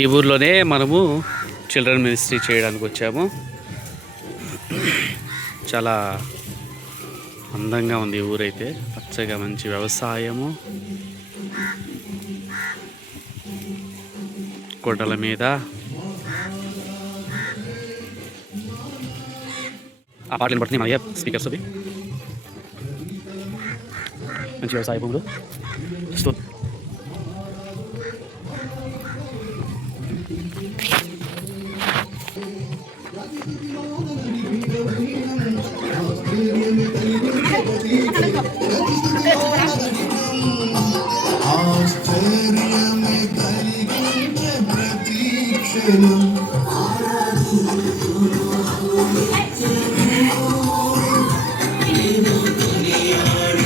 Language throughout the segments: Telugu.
ఈ ఊర్లోనే మనము చిల్డ్రన్ మినిస్ట్రీ చేయడానికి వచ్చాము. చాలా అందంగా ఉంది ఊరైతే, పచ్చగా మంచి వ్యవసాయము, కొండల మీద ఆ పాటలను బట్టి మన స్పీకర్స్ అవి మంచి వ్యవసాయ భూములు.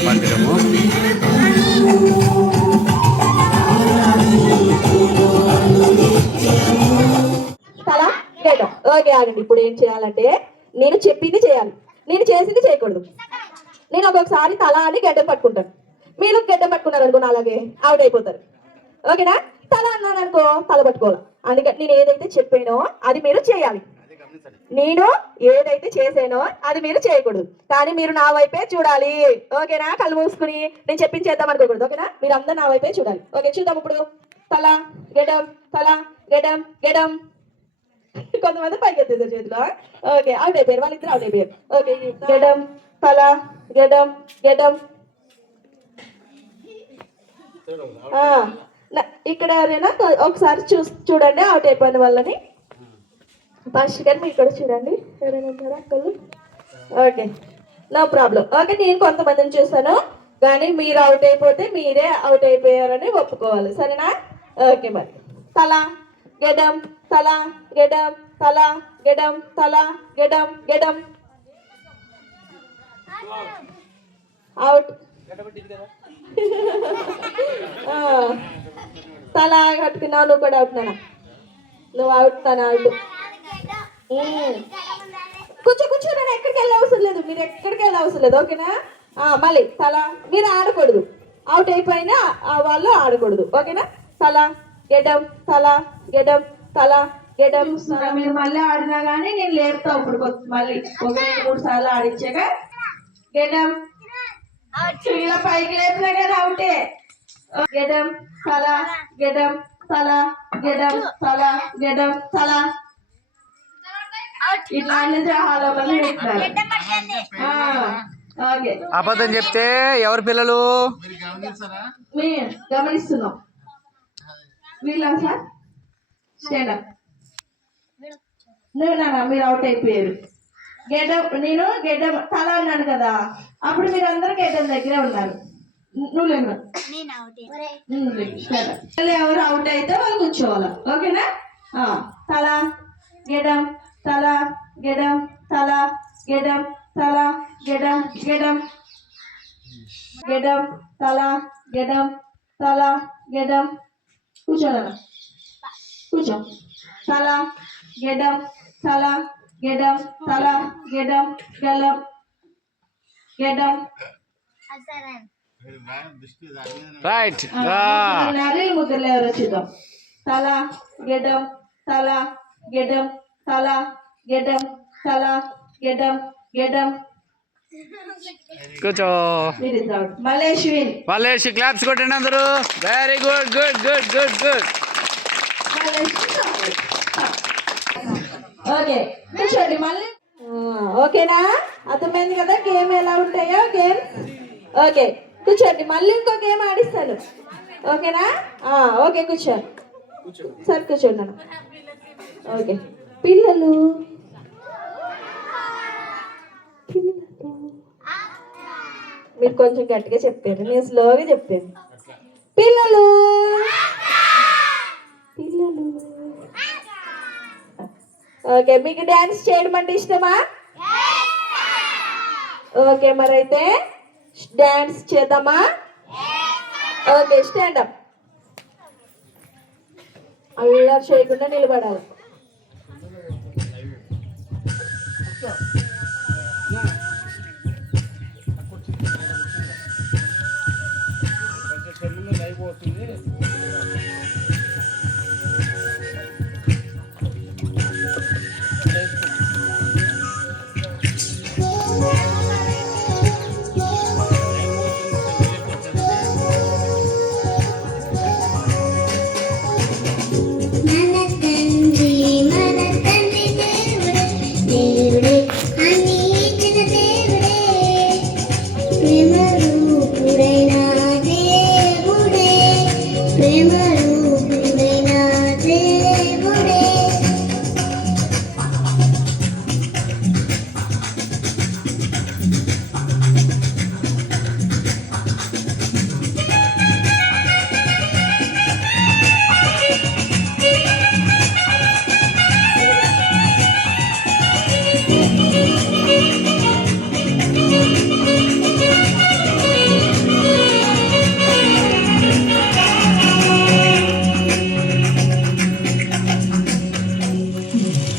పండుగము తల గడ్డం. ఓకే ఆగండి. ఇప్పుడు ఏం చేయాలంటే నేను చెప్పింది చేయాలి, నేను చేసింది చేయకూడదు. నేను ఒక్కొక్కసారి తల అని గడ్డం పట్టుకుంటాను, మీరు గడ్డం పట్టుకున్నారు అనుకో అలాగే అవుట్ అయిపోతారు. ఓకేనా? తల అన్నాను అనుకో తల పట్టుకోవాలి. అందుకని నేను ఏదైతే చెప్పానో అది మీరు చేయాలి, నేను ఏదైతే చేసానో అది మీరు చేయకూడదు. కానీ మీరు నా వైపే చూడాలి. ఓకేనా? కళ్ళు మూసుకుని నేను చెప్పింది చేద్దాం అనుకోకూడదు. ఓకేనా? మీరు అందరు నా వైపే చూడాలి. ఓకే, చూద్దాం ఇప్పుడు. తల గెడం, తల గెడం, గెడం. కొంతమంది పైకి ఎత్తేసారు చేతిలో. ఓకే, అవుట్ అయిపోయారు, వాళ్ళిద్దరు అవుట్ అయిపోయారు. ఓకే, గెడం, తల గెడం, గెడం. ఇక్కడ ఎవరైనా ఒకసారి చూడండి అవుట్ అయిపోయిన వాళ్ళని. ఫస్ట్ కానీ మీరు కూడా చూడండి, ఎవరైనా ఉన్నారా అక్కలు? Okay, no problem. ఓకే, నేను కొంతమందిని చూస్తాను, కానీ మీరు అవుట్ అయిపోతే మీరే అవుట్ అయిపోయారని ఒప్పుకోవాలి. సరేనా? ఓకే, మరి తల గెడం, తల గెడం, తల గెడం, తల గెడం, గెడం. అవుట్. తల కట్టుకున్నావు, నువ్వు కూడా అవుట్ నాన్న. నువ్వు అవుట్, తన అవుట్. కూర్చో, నేను ఎక్కడికి వెళ్ళే అవసరం లేదు, మీరు ఎక్కడికి వెళ్ళే అవసరం లేదు. ఓకేనా? మళ్ళీ తల మీరు ఆడకూడదు, అవుట్ అయిపోయినా వాళ్ళు ఆడకూడదు. ఓకేనా? తల గెడం, తల గెడం, తల గెడం. మీరు మళ్ళీ ఆడినా కానీ నేను లేపుతా. ఇప్పుడు మళ్ళీ 1-3 సార్లు ఆడించాక గెడం, ఇలా పైకి లేపినా కానీ అవుటే. గెడం, తల గెడం, తల గెడం, తల గెడం, తల. ఇట్లా చాలా మంది అబద్ధం చెప్తే ఎవరు పిల్లలు గమనిస్తున్నాం. వీళ్ళ సార్ స్టాండప్. మీరు అవుట్ అయిపోయారు. గెడ్డం, నేను గెడ్డం తల అన్నాను కదా, అప్పుడు మీరు అందరూ గెడ్డం దగ్గరే ఉన్నారు. నువ్వు ఎవరు అవుట్ అయితే వాళ్ళు కూర్చోవాలి. ఓకేనా? తల గెడం, తల గెడం, తల గెడం, తల గెడం, గెడం, గెడం, తల గెడం, తల గెడం. కూర్చోనా? కూర్చో. తల గెడం, తల గెడం, తల గెడం, గెలం, గెడం. రైట్. ముద్రలు ఎవరో చూద్దాం. తల గెడం, తల గెడం, తల గెడం, తల గెడం, గెడం. కూర్చో. మల్లేష్ క్లాప్స్ కొట్టండి అందరూ. Very good, good, good, good, good. Okay, కూర్చోండి మళ్ళీ. ఓకేనా? అర్థమైంది కదా గేమ్ ఎలా ఉంటాయో గేమ్. ఓకే, కూర్చోండి. మళ్ళీ ఇంకో గేమ్ ఆడిస్తాను. ఓకేనా? ఓకే, కూర్చోండి. సరే కూర్చోండి అన్న. ఓకే, పిల్లలు మీరు కొంచెం గట్టిగా చెప్పారు, నేను స్లోగా చెప్పాను. పిల్లలు పిల్లలు. ఓకే, మీకు డాన్స్ చేయడం అంటే ఇష్టమా? ఓకే, మరైతే డాన్స్ చేద్దామా? Okay, stand up. అల్లరి చేయకుండా నిలబడాలి. ప్రేమ రూపుడైన దేవుడే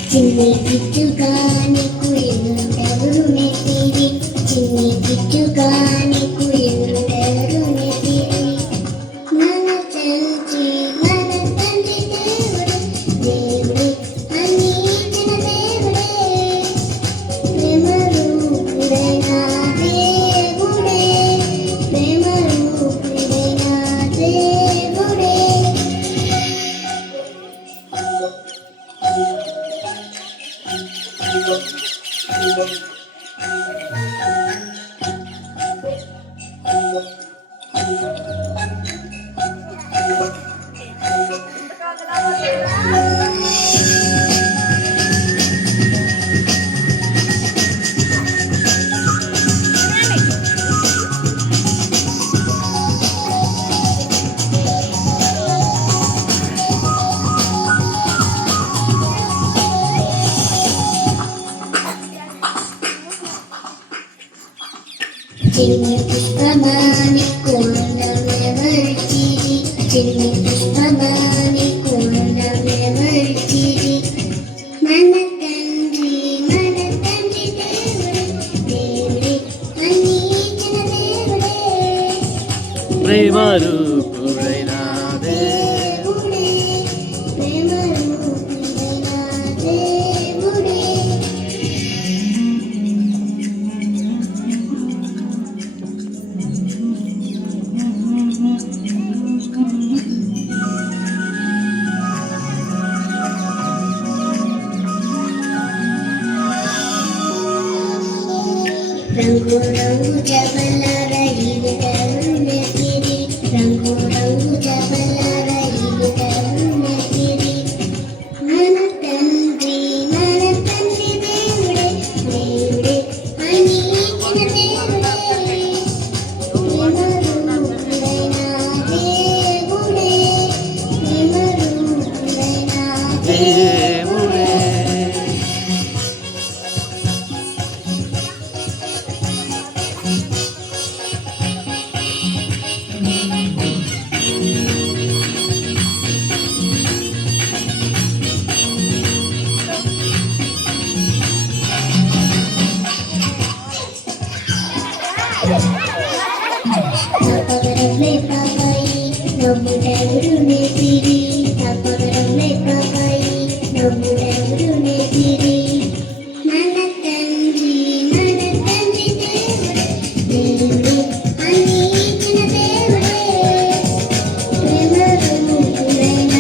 చిన్ని గిచ్చుగాని కుయుండరు నెతిరి చిన్ని గిచ్చుగాని కుయుండరు నెతిరి మన తండ్రి దేవుడు దేవుడే అన్నిటిన దేవుడే ప్రేమ రూపుడైన దేవుడే ప్రేమ రూపుడైన దేవుడే చిన్ని పుష్పమాని కోణమెవర్చిరి చిన్ని పుష్పమాని కోణమెవర్చిరి మన తండ్రి దేవుడే దేవుడే అన్నిటిన దేవుడే ప్రేమ రూపుడైన దేవుడే ప్రేమ రూపుడైన దేవుడే రంగు రంగు జబలర ఇరుగరునెతిరి రంగు రంగు జబలర ఇరుగరునెతిరి మన తండ్రి దేవుడే దేవుడే అన్నిటిన దేవుడే ప్రేమ రూపుడైన దేవుడే ప్రేమ రూపుడైన దేవుడే. తపగరంలే పాపాయి నవ్వుడెవరు నెతిరి తపగరంలే పాపాయి నవ్వుడెవరు నెతిరి మన తండ్రి దేవుడే దేవుడే అన్నిటిన దేవుడే ప్రేమ రూపుడైన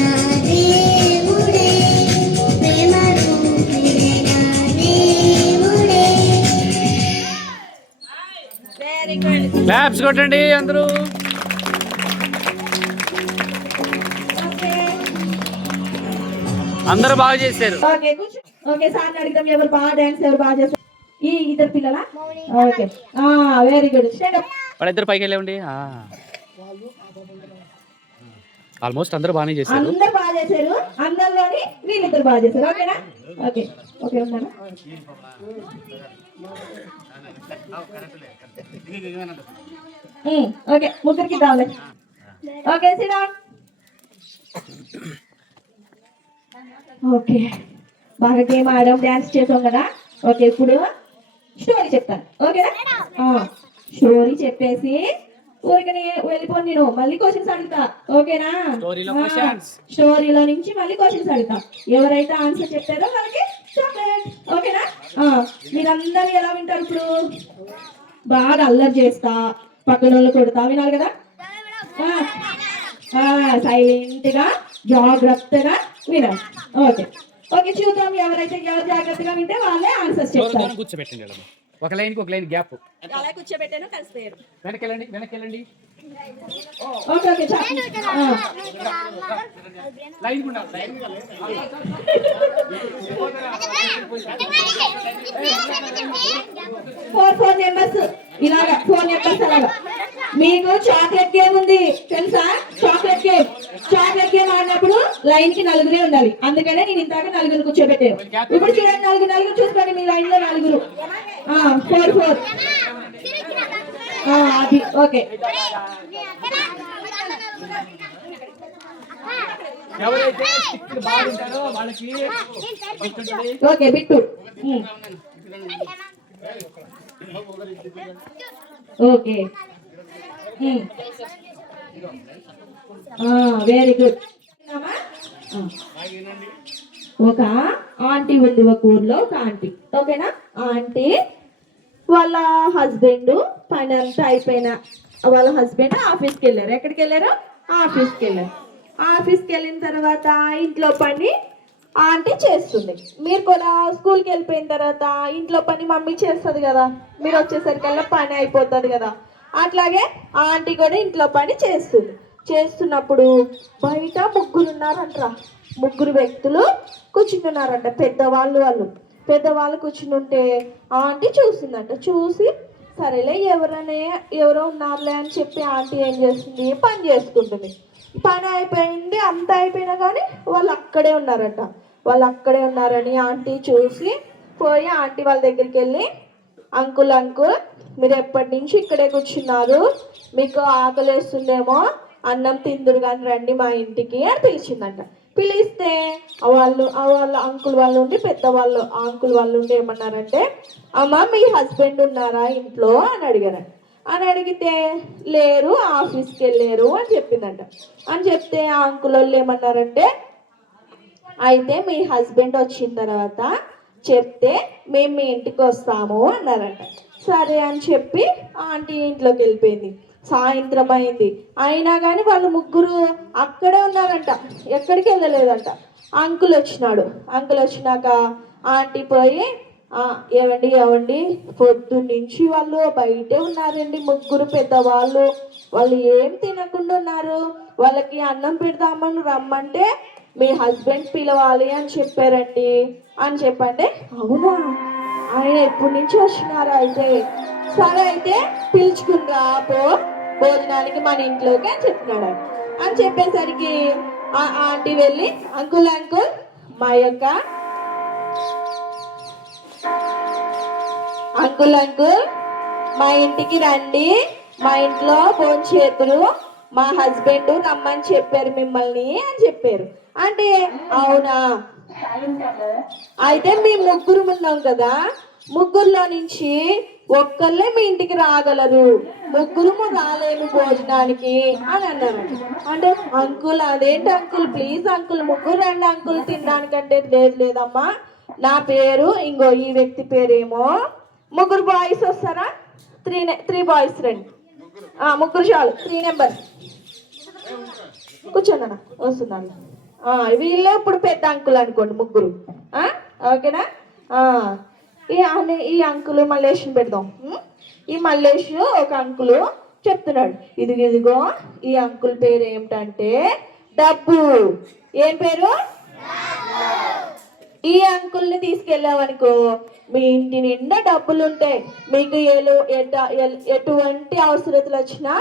దేవుడే ప్రేమ రూపుడైన దేవుడే క్లాప్స్ కొట్టండి అందరూ. అందరూ బాగా చేశారు. ఓకే కూర్చో. ఓకే సార్ అడుగుదాం ఎవరు బాగా డాన్స్ ఎవరు బాగా చేస్తారు ఈ ఇద్దరు పిల్లలా okay very good stand up వాళ్ళిద్దరు పైకి వెళ్ళండి. ఆల్మోస్ట్ అందరూ బాగానే చేశారు. అందరు బాగా చేశారు అందరిలోని వీళ్ళిద్దరు బాగా చేశారు ఓకేనా ఓకే ఓకే ఉన్నానా ఓకే ముగ్గురికి రావాలి ఓకే సిడా ఓకే బాగా గేమ్ ఆడాం డాన్స్ చేసాం కదా ఓకే ఇప్పుడు స్టోరీ చెప్తాను ఓకేనా స్టోరీ చెప్పేసి ఊరికనే వెళ్ళిపోను నేను మళ్ళీ క్వశ్చన్స్ అడుగుతా ఓకేనా స్టోరీలో నుంచి మళ్ళీ క్వశ్చన్స్ అడుగుతా ఎవరైతే ఆన్సర్ చెప్పారో వాళ్ళకి చాక్లెట్ ఓకేనా మీరందరూ ఎలా వింటారు ఇప్పుడు బాగా అల్లరి చేస్తా పక్కన వాళ్ళు కొడతా వినాలి కదా సైలెంట్ గా జాగ్రత్తగా వినాలి ఓకే ఓకే చూద్దాం ఎవరైతే ఎవరు జాగ్రత్తగా వింటే వాళ్ళే ఆన్సర్స్ చెప్తారు ఒక లైన్ గ్యాప్. అలా కూర్చోబెట్టాను కలిసిపోయారు. వెనక్కి వెళ్ళండి. ఓకే ఓకే లైన్ 4 నెంబర్స్ ఇలాగా 4 నెంబర్స్ అలాగా. మీకు చాక్లెట్ గేమ్ ఉంది తెలుసా? చాక్లెట్ గేమ్ ఆడినప్పుడు లైన్ కి నలుగురే ఉండాలి. అందుకనే నేను ఇంతగా నలుగురు కూర్చోబెట్టాను. ఇప్పుడు చూడండి నలుగురు చూసుకోండి మీ లైన్ లో నలుగురు. 4 అది ఓకే. ఎవరైతే స్టిక్ బాగుంటారో వాళ్ళకి ఓకే బిట్టు. Okay very good. ఒక ఆంటీ ఉంది ఒక ఊర్లో, ఒక ఆంటీ. ఓకేనా? ఆంటీ వాళ్ళ హస్బెండ్ పని అంతా అయిపోయినా వాళ్ళ హస్బెండ్ ఆఫీస్కి వెళ్ళారు. ఎక్కడికి వెళ్ళారు? ఆఫీస్కి వెళ్ళారు. ఆఫీస్కి వెళ్ళిన తర్వాత ఇంట్లో పని ఆంటీ చేస్తుంది. మీరు కూడా స్కూల్కి వెళ్ళిపోయిన తర్వాత ఇంట్లో పని మమ్మీ చేస్తుంది కదా, మీరు వచ్చేసరికల్లా పని అయిపోతుంది కదా. అట్లాగే ఆంటీ కూడా ఇంట్లో పని చేస్తుంది. చేస్తున్నప్పుడు బయట ముగ్గురు వ్యక్తులు కూర్చుంటున్నారంట. పెద్దవాళ్ళు కూర్చుని ఉంటే ఆంటీ చూసిందంట. చూసి సరేలే ఎవరో ఉన్నారులే అని చెప్పి ఆంటీ ఏం చేస్తుంది, పని చేసుకుంటుంది. పని అయిపోయింది, అంతా అయిపోయినా కానీ వాళ్ళు అక్కడే ఉన్నారని ఆంటీ చూసి పోయి ఆంటీ వాళ్ళ దగ్గరికి వెళ్ళి, అంకుల్ మీరు ఎప్పటి నుంచి ఇక్కడే కూర్చున్నారు, మీకు ఆకలేస్తుందేమో, అన్నం తిందురు కానీ రండి మా ఇంటికి అని పిలిచిందంట. పిలిస్తే వాళ్ళ అంకుల్ వాళ్ళు ఉండి అంకుల్ వాళ్ళు ఉండి ఏమన్నారంటే, అమ్మ మీ హస్బెండ్ ఉన్నారా ఇంట్లో అని అడిగారు. అని అడిగితే లేరు, ఆఫీస్కి వెళ్ళారు అని చెప్పిందంట. అని చెప్తే ఆ అంకుల్ వాళ్ళు ఏమన్నారంటే, అయితే మీ హస్బెండ్ వచ్చిన తర్వాత చెప్తే మేము మీ ఇంటికి వస్తాము అన్నారంట. సరే అని చెప్పి ఆంటీ ఇంట్లోకి వెళ్ళిపోయింది. సాయంత్రం అయింది, అయినా కానీ వాళ్ళు ముగ్గురు అక్కడే ఉన్నారంట, ఎక్కడికి వెళ్ళలేదంట. అంకుల్ వచ్చినాక ఆంటీ పోయి, ఏవండి పొద్దున్నుంచి వాళ్ళు బయటే ఉన్నారండి, ముగ్గురు పెద్దవాళ్ళు, వాళ్ళు ఏం తినకుండా ఉన్నారు, వాళ్ళకి అన్నం పెడదామని రమ్మంటే మీ హస్బెండ్ పిలవాలి అని చెప్పారండి అని చెప్పంటే, అవునా ఆయన ఎప్పటి నుంచి వచ్చినారా, అయితే సరే అయితే పిలుచుకుని భోజనానికి మన ఇంట్లోకి అని చెప్పినాడు. అని చెప్పేసరికి ఆంటీ వెళ్ళి, అంకుల్ మా ఇంటికి రండి, మా ఇంట్లో భోంచేతురు, మా హస్బెండ్ రమ్మని చెప్పారు మిమ్మల్ని అని చెప్పారు. అంటే అవునా, అయితే మీ ముగ్గురు ఉన్నాం కదా, ముగ్గురులో నుంచి ఒక్కళ్ళే మీ ఇంటికి రాగలరు, ముగ్గురు రాలేము భోజనానికి అని అన్నారు. అంటే అంకుల్ అదేంటి అంకుల్, ప్లీజ్ అంకుల్ ముగ్గురు రండి అంకుల్ తినడానికంటే, లేదమ్మా నా పేరు ఇంకో ఈ వ్యక్తి పేరేమో, ముగ్గురు బాయ్స్ వస్తారా, త్రీ బాయ్స్ రండి, ముగ్గురు చాలు, 3 నెంబర్స్ కూర్చోండి అన్న వస్తుందండి. వీళ్ళు ఇప్పుడు పెద్ద అంకుల్ అనుకోండి ముగ్గురు, ఓకేనా? ఈ అంకుల్ మల్లేష్ని పెడదాం. ఈ మల్లేష్ ఒక అంకుల్ చెప్తున్నాడు, ఇదిగో ఈ అంకుల్ పేరు ఏమిటంటే డబ్బు. ఏం పేరు? ఈ అంకుల్ని తీసుకెళ్ళామనుకో మీ ఇంటి నిండా డబ్బులు ఉంటాయి, మీకు ఎటువంటి అవసరతలు వచ్చినా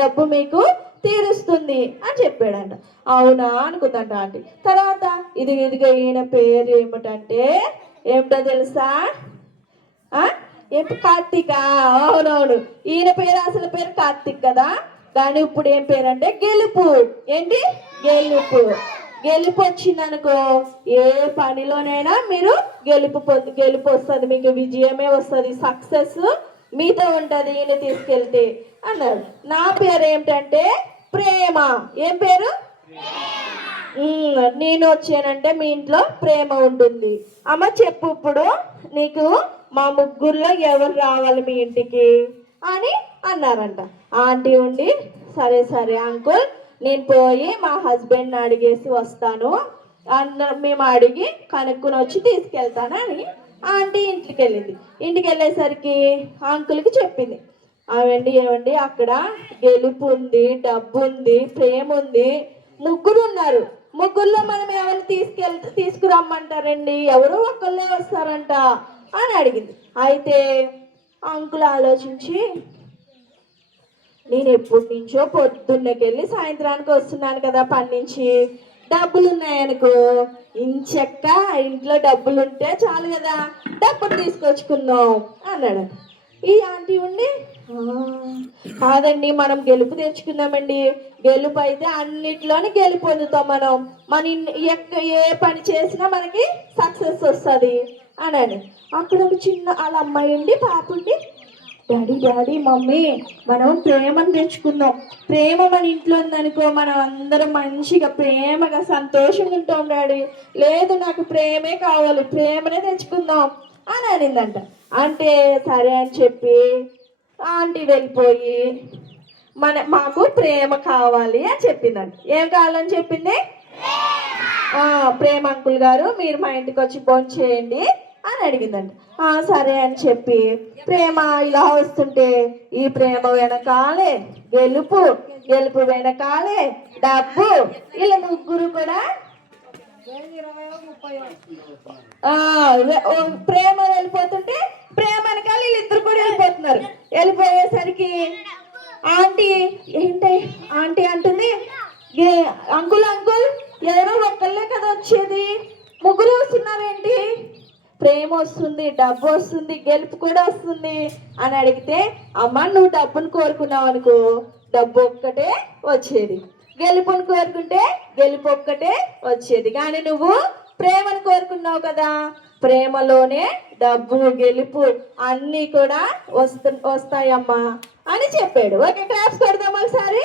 డబ్బు మీకు తీరుస్తుంది అని చెప్పాడంట. అవునా అనుకుందంట ఆంటీ. తర్వాత ఇదిగో ఈయన పేరు ఏమిటో తెలుసా? కార్తీక. అవునవును, ఈయన పేరు అసలు పేరు కార్తీక్ కదా, కానీ ఇప్పుడు ఏం పేరు అంటే గెలుపు. ఏంటి? గెలుపు వచ్చిందనుకో ఏ పనిలోనైనా మీరు గెలుపు వస్తుంది, మీకు విజయమే వస్తుంది, సక్సెస్ మీతో ఉంటది ఈయన తీసుకెళ్తే అన్నారు. నా పేరు ఏమిటంటే ప్రేమ. ఏం పేరు? నేను వచ్చానంటే మీ ఇంట్లో ప్రేమ ఉంటుంది. అమ్మ చెప్పు ఇప్పుడు నీకు మా ముగ్గురులో ఎవరు రావాలి మీ ఇంటికి అని అన్నారంట. ఆంటీ ఉండి సరే అంకుల్ నేను పోయి మా హస్బెండ్ని అడిగేసి వస్తాను, మేము అడిగి కనుక్కుని వచ్చి తీసుకెళ్తానని ఆంటీ ఇంటికి వెళ్ళింది. ఇంటికి వెళ్ళేసరికి అంకుల్కి చెప్పింది, ఏమండి అక్కడ గెలుపు ఉంది, డబ్బు ఉంది, ప్రేమ ఉంది, ముగ్గురు ఉన్నారు. ముగ్గురులో మనం ఎవరిని తీసుకురమ్మంటారండి, ఎవరో ఒకళ్ళే వస్తారంట అని అడిగింది. అయితే అంకుల్ ఆలోచించి, నేను ఎప్పటి నుంచో పొద్దున్నకెళ్ళి సాయంత్రానికి వస్తున్నాను కదా పని నుంచి, డబ్బులు ఉన్నాయనుకో ఇంచెక్క ఇంట్లో డబ్బులు ఉంటే చాలు కదా, డబ్బులు తీసుకొచ్చుకుందాం అన్నాడు. ఈ ఆంటీ ఉండి, కాదండి మనం గెలుపు తెచ్చుకుందామండి, గెలుపు అయితే అన్నిట్లోనే గెలుపు పొందుతాం, మన ఏ పని చేసినా మనకి సక్సెస్ వస్తుంది అని. అక్కడ ఒక చిన్న వాళ్ళ అమ్మాయి ఉండి పాప ఉండి, డాడీ మమ్మీ మనం ప్రేమను తెచ్చుకుందాం, ప్రేమ మన ఇంట్లో ఉందనుకో మనం అందరం మంచిగా ప్రేమగా సంతోషంగా ఉంటాం డాడీ. లేదు నాకు ప్రేమే కావాలి, ప్రేమనే తెచ్చుకుందాం అని అనిందంట. అంటే సరే అని చెప్పి ఆంటీ వెళ్ళిపోయి మాకు ప్రేమ కావాలి అని చెప్పిందంట. ఏం కావాలని చెప్పింది? ప్రేమ అంకుల్ గారు మీరు మా ఇంటికి వచ్చి ఫోన్ చేయండి అని అడిగిందంట. సరే అని చెప్పి ప్రేమ ఇలా వస్తుంటే ఈ ప్రేమ వెనకాలే గెలుపు, గెలుపు వెనకాలే డబ్బు, ఇలా ముగ్గురు కూడా ప్రేమ వెళ్ళిపోతుంటే ప్రేమ వెనకాల వీళ్ళిద్దరు కూడా వెళ్ళిపోతున్నారు. వెళ్ళిపోయేసరికి ఆంటీ అంటుంది, అంకుల్ ఎవరో ఒక్కళ్ళే కదా వచ్చేది, ముగ్గురు వస్తున్నారేంటి, ప్రేమ వస్తుంది, డబ్బు వస్తుంది, గెలుపు కూడా వస్తుంది అని అడిగితే, అమ్మ నువ్వు డబ్బును కోరుకున్నావు అనుకో డబ్బు ఒక్కటే వచ్చేది, గెలుపుని కోరుకుంటే గెలుపు ఒక్కటే వచ్చేది, కానీ నువ్వు ప్రేమను కోరుకున్నావు కదా, ప్రేమలోనే డబ్బు గెలుపు అన్నీ కూడా వస్తాయమ్మా అని చెప్పాడు. ఓకే, క్లాప్స్ కొడదాం ఒకసారి.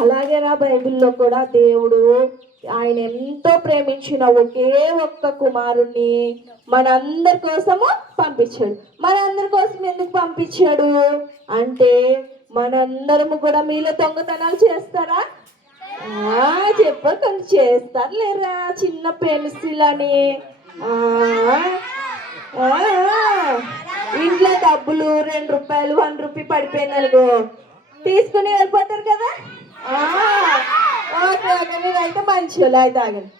అలాగేనా బైబిల్లో కూడా దేవుడు ఆయన ఎంతో ప్రేమించిన ఒకే ఒక్క కుమారుణ్ణి మనందరి కోసము పంపించాడు. మనందరి కోసం ఎందుకు పంపించాడు అంటే, మనందరము కూడా మీలో దొంగతనాలు చేస్తారా? కొంచెం చేస్తారు లేరా, చిన్న పెన్సిల్ అని ఇంట్లో డబ్బులు 2 రూపాయలు 1 రూపీ పడిపోయింది అనుకో తీసుకుని వెళ్ళిపోతారు కదా. ఓకే మీరైతే మంచి వాళ్ళు అయితే ఆగండి.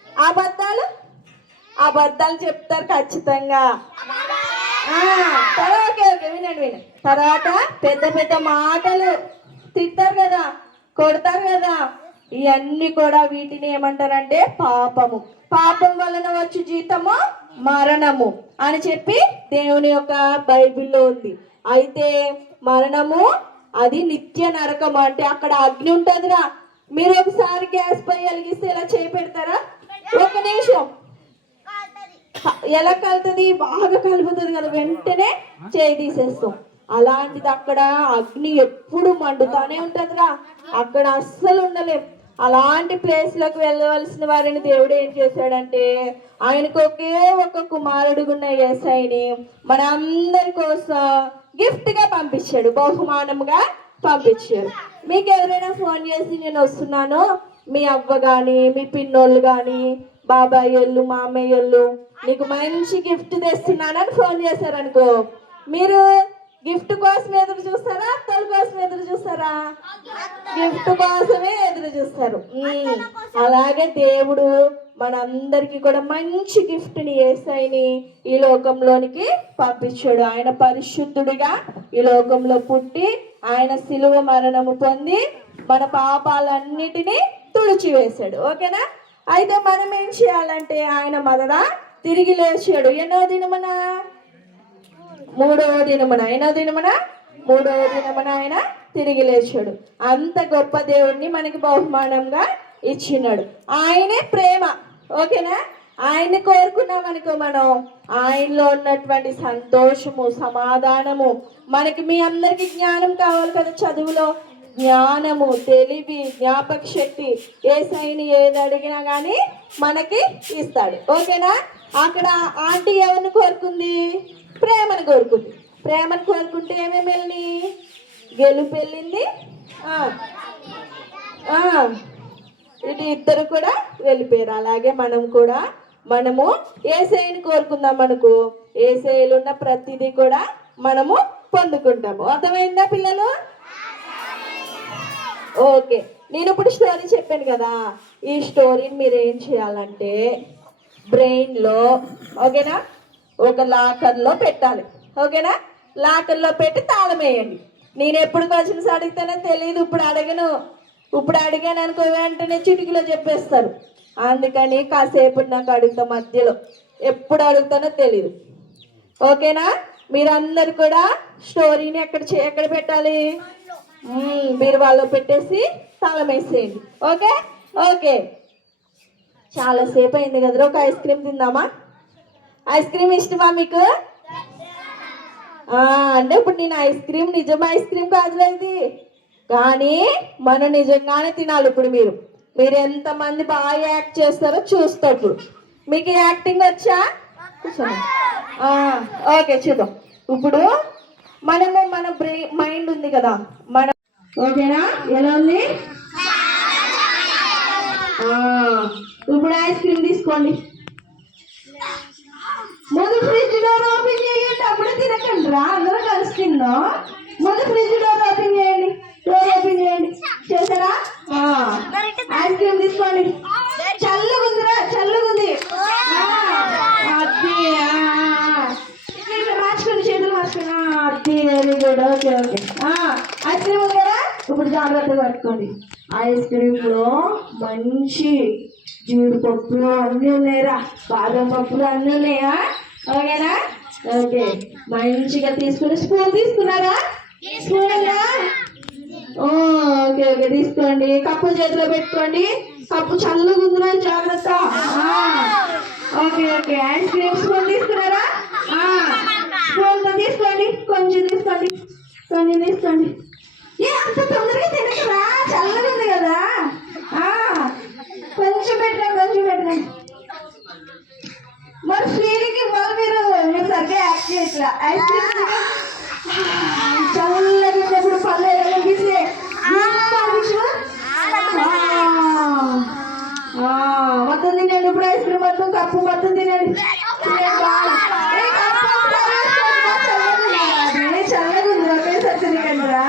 అబద్ధాలు చెప్తారు ఖచ్చితంగా. ఓకే వినండి. తర్వాత పెద్ద పెద్ద మాటలు తిడతారు కదా, కొడతారు కదా, ఇవన్నీ కూడా వీటిని ఏమంటారంటే పాపము. పాపం వలన వచ్చి జీతము మరణము అని చెప్పి దేవుని యొక్క బైబిల్లో ఉంది. అయితే మరణము అది నిత్య నరకం, అంటే అక్కడ అగ్ని ఉంటుందిరా. మీరు ఒకసారి గ్యాస్ పై వెలిగిస్తే ఎలా చేయి పెడతారా? ఒక నిమిషం ఎలా కలుతుంది? బాగా కలుపుతుంది కదా, వెంటనే చేయి తీసేస్తాం. అలాంటిది అక్కడ అగ్ని ఎప్పుడు మండుతానే ఉంటుందిరా, అక్కడ అస్సలు ఉండలేం. అలాంటి ప్లేస్లోకి వెళ్ళవలసిన వారిని దేవుడు ఏం చేశాడంటే, ఆయనకు ఒకే ఒక కుమారుడుగున్న యేసయ్యని మనందరి కోసం గిఫ్ట్గా పంపించాడు, బహుమానంగా పంపించాడు. మీకు ఎవరైనా ఫోన్ చేసి నేను వస్తున్నాను, మీ అవ్వ కానీ మీ పిన్నోళ్ళు కానీ బాబాయ్యోళ్ళు మామయ్యోళ్ళు నీకు మంచి గిఫ్ట్ తెస్తున్నానని ఫోన్ చేశారనుకో, మీరు గిఫ్ట్ కోసం ఎదురు చూస్తారా, అత్తల కోసం ఎదురు చూస్తారా? గిఫ్ట్ కోసమే ఎదురు చూస్తారు. అలాగే దేవుడు మనందరికి కూడా మంచి గిఫ్ట్ని యేసయ్యని ఈ లోకంలోనికి పంపించాడు. ఆయన పరిశుద్ధుడిగా ఈ లోకంలో పుట్టి ఆయన శిలువ మరణము పొంది మన పాపాలన్నిటినీ తుడిచివేశాడు. ఓకేనా? అయితే మనం ఏం చేయాలంటే, ఆయన మొదట తిరిగి లేచాడు. ఎన్నో దినమున? మూడవ దినమున ఆయన తిరిగి లేచాడు. అంత గొప్ప దేవుడిని మనకి బహుమానంగా ఇచ్చినాడు. ఆయనే ప్రేమ. ఓకేనా? ఆయన్ని కోరుకున్నామనుకో మనం ఆయనలో ఉన్నటువంటి సంతోషము, సమాధానము, మనకి మీ అందరికి జ్ఞానం కావాలి కదా, చదువులో జ్ఞానము, తెలివి, జ్ఞాపక శక్తి, యేసయ్యని ఏది అడిగినా కానీ మనకి ఇస్తాడు. ఓకేనా? అక్కడ ఆంటీ ఎవరిని కోరుకుంది? ప్రేమను కోరుకుంది. ప్రేమను కోరుకుంటే ఏమేమి వెళ్ళి? గెలుపు వెళ్ళింది, ఇది ఇద్దరు కూడా వెళ్ళిపోయారు. అలాగే మనము యేసయ్యని కోరుకుందాం. మనకు యేసయ్యలో ఉన్న ప్రతిదీ కూడా మనము పొందుకుంటాము. అర్థమైందా పిల్లలు? ఓకే, నేను ఇప్పుడు స్టోరీ చెప్పాను కదా, ఈ స్టోరీని మీరు ఏం చేయాలంటే బ్రెయిన్లో, ఓకేనా, ఒక లాకర్లో పెట్టాలి. ఓకేనా, లాకర్లో పెట్టి తాళం వేయండి. నేను ఎప్పుడు క్వశ్చన్స్ అడిగితేనే తెలియదు, ఇప్పుడు అడిగాను అనుకో వెంటనే చిటికలో చెప్పేస్తారు. అందుకని కాసేపు నాకు అడుగుతా, మధ్యలో ఎప్పుడు అడుగుతానో తెలియదు. ఓకేనా, మీరందరు కూడా స్టోరీని ఎక్కడ పెట్టాలి? బీరువాలో పెట్టేసి తాళం వేసేయండి. ఓకే ఓకే, చాలాసేపు అయింది కదరా, ఒక ఐస్ క్రీమ్ తిందామా? ఐస్ క్రీమ్ ఇష్టమా మీకు? అంటే ఇప్పుడు నేను ఐస్ క్రీమ్ నిజం ఐస్ క్రీమ్ కాదులేదు, కానీ మనం నిజంగానే తినాలి. ఇప్పుడు మీరు ఎంతమంది బాగా యాక్ట్ చేస్తారో చూస్తా. ఇప్పుడు మీకు యాక్టింగ్ వచ్చా? ఓకే, చూద్దాం. ఇప్పుడు మన మైండ్ ఉంది కదా, ఓకేనా, ఎలా ఉంది? ఇప్పుడు ఐస్ క్రీమ్ తీసుకోండి. ముందు ఫ్రిడ్జ్ డోర్ ఓపెన్ చేయండి, అప్పుడే తినకండి రా, అందరూ కలిసి తిందాం. ముందు ఫ్రిడ్జ్ డోర్ ఓపెన్ చేయండి, చేసారా? ఐస్ క్రీమ్ తీసుకోండి. చల్లగుందిరా, చల్లగుంది. అది మార్చుకోండి, చేతులు మార్చుకోండి. అది very good. Okay okay, ice cream ఉంది కదా, ఇప్పుడు జాగ్రత్తగా పట్టుకోండి. ఐస్ క్రీమ్ లో మంచి జీడిపప్పులు అన్నీ ఉన్నాయిరా, బాదం పప్పులు అన్నీ ఉన్నాయా? ఓకేనా? ఓకే, మంచిగా తీసుకుని స్పూన్ తీసుకున్నారా? స్పూన్ ఓకే ఓకే, తీసుకోండి. కప్పు చేతిలో పెట్టుకోండి. కప్పు చల్లగుందిరా, జాగ్రత్త. Okay okay, ice cream spoon తీసుకున్నారా? స్పూన్ తీసుకోండి, కొంచెం తీసుకోండి. అంత తొందరగా తినకరా, చల్లగుంది కదా. కొంచెం పెట్టండి. మరి స్వీట్కి మీరు సరిగ్గా యాక్ట్ చేయట్లా. ఐస్ క్రీమ్ చల్లగినప్పుడు పళ్ళు ఎలాగీసే మొత్తం తినండి. ఇప్పుడు ఐస్ క్రీమ్ మొత్తం కప్పు మొత్తం తినండి. చల్లగుంది, ఒకేసారి తినకండిరా.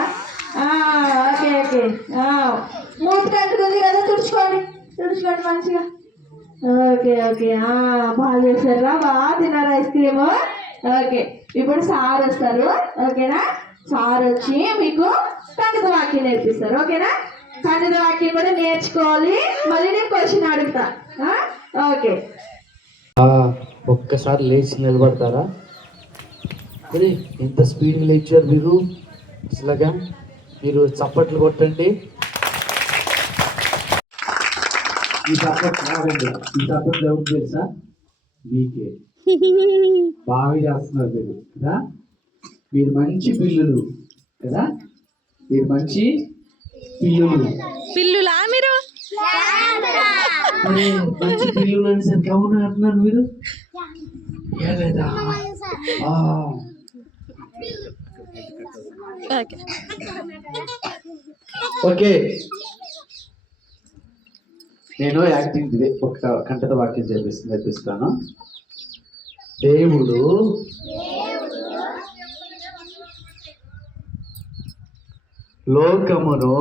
ఓకే ఓకే, మూడు కంటుకుంది కదా, తుడుచుకోండి మంచిగా. ఓకే ఓకే, బాగా చేశారా, బాగా తిన్నారు ఐస్ క్రీమ్. ఓకే, ఇప్పుడు సార్ వస్తారు. ఓకేనా, సార్ వచ్చి మీకు ఖండిత వాక్యం నేర్పిస్తారు. ఓకేనా, ఖండిత వాక్యం కూడా నేర్చుకోవాలి. మళ్ళీ నేను క్వశ్చన్ అడుగుతా. ఓకే, ఒక్కసారి లేచి నిలబడతారా? అరే ఎంత స్పీడ్గా లేచారు మీరు, అసలుగా మీరు చప్పట్లు కొట్టండి. ఈ చప్పట్లు ఎవరు తెలుసా? మీకే. బాగా చేస్తున్నారు మీరు కదా, మీరు మంచి పిల్లులు కదా, మీరు మంచి పిల్లులా మీరు? మంచి పిల్లులు అనేసరికి అవును అంటున్నారు మీరు. లేదా ఓకే, నేను యాక్టింగ్ ఒక కంఠత వాక్యం నేర్పిస్తాను. దేవుడు లోకమును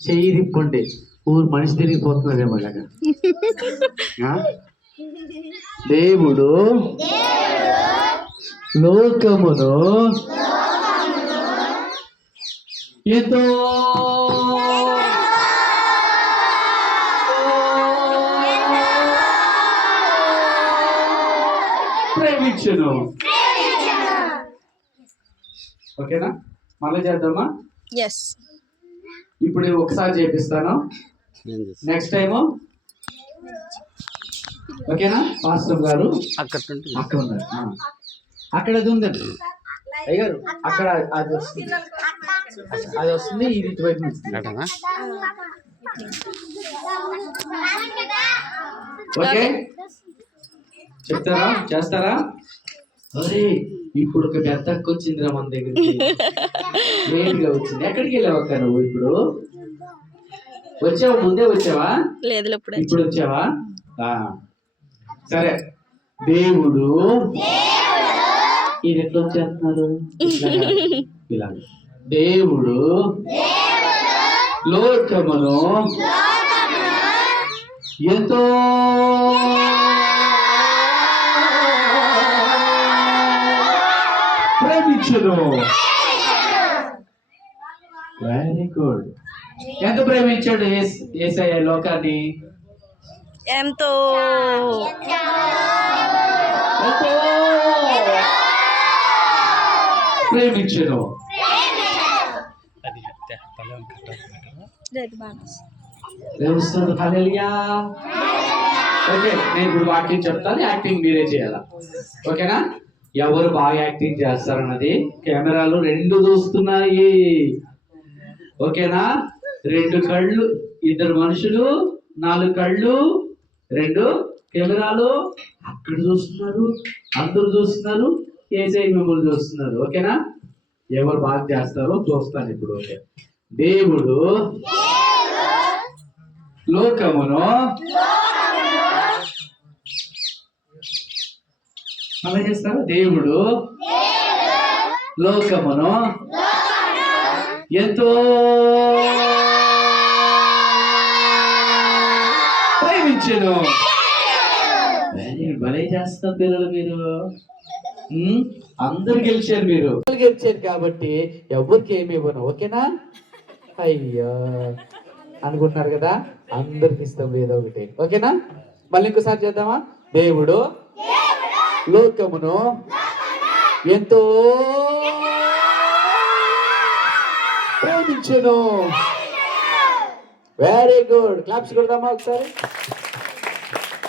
చెయ్యి తిప్పండి, ఊరు మనిషి తిరిగిపోతున్నారేమో అలాగా. దేవుడు లోకమును ఎంతో ప్రేమించును. ఓకేనా, మళ్ళీ చేద్దామా? ఇప్పుడు ఒకసారి చేపిస్తాను, నెక్స్ట్ టైము. ఓకేనా, పాస్టర్ గారు అక్కడ ఉన్నారు, అక్కడ అది ఉందండి అయ్యారు, అక్కడ అది వస్తుంది ఇది ఇటువైపు నుంచి. ఓకే, చెప్తారా, చేస్తారా? అరే ఇప్పుడు ఒక పెద్ద అక్క వచ్చిందిరా మన దగ్గరికి, లేట్గా వచ్చింది. ఎక్కడికి వెళ్ళావు అక్క నువ్వు? ఇప్పుడు వచ్చావా? ముందే వచ్చావా? లేదు ఇప్పుడు వచ్చావా? సరే. దేవుడు ఇది ఎట్లా వచ్చేస్తున్నారు? ఇలా దేవుడు లోకమును ఎంతో ప్రేమించును. Very good. ఎంత ప్రేమించాడు యేసయ్య లోకాన్ని? ఎంతో ప్రేమించును. హల్లెలూయా. ఓకే, నేను ఇప్పుడు వాక్యం చెప్తాను, యాక్టింగ్ మీరే చేయాలా? ఓకేనా? ఎవరు బాగా యాక్టింగ్ చేస్తారన్నది కెమెరాలు 2 చూస్తున్నాయి. ఓకేనా? 2 కళ్ళు, 2 మనుషులు, 4 కళ్ళు, 2 కెమెరాలు అక్కడ చూస్తున్నారు, అందరూ చూస్తున్నారు, ఏసై మిమ్మల్ని చూస్తున్నారు. ఓకేనా? ఎవరు బాగా చేస్తారో చూస్తాను ఇప్పుడు. ఓకే. దేవుడు లోకమును అలా చేస్తారు. దేవుడు లోకమును ఎంతో ప్రేమించెను. భలే చేస్తారు పిల్లలు మీరు. అందరు గెలిచారు, మీరు గెలిచారు కాబట్టి ఎవరికి ఏమి ఇవ్వను. ఓకేనా? అయ్యో అనుకుంటున్నారు కదా, అందరికి ఇస్తాం ఏదో ఒకటి. ఓకేనా? మళ్ళీ ఇంకోసారి చేద్దామా? దేవుడు లోకమును ఎంతో ప్రేమించెను. Very good. క్లాప్స్ కొడదామా ఒకసారి?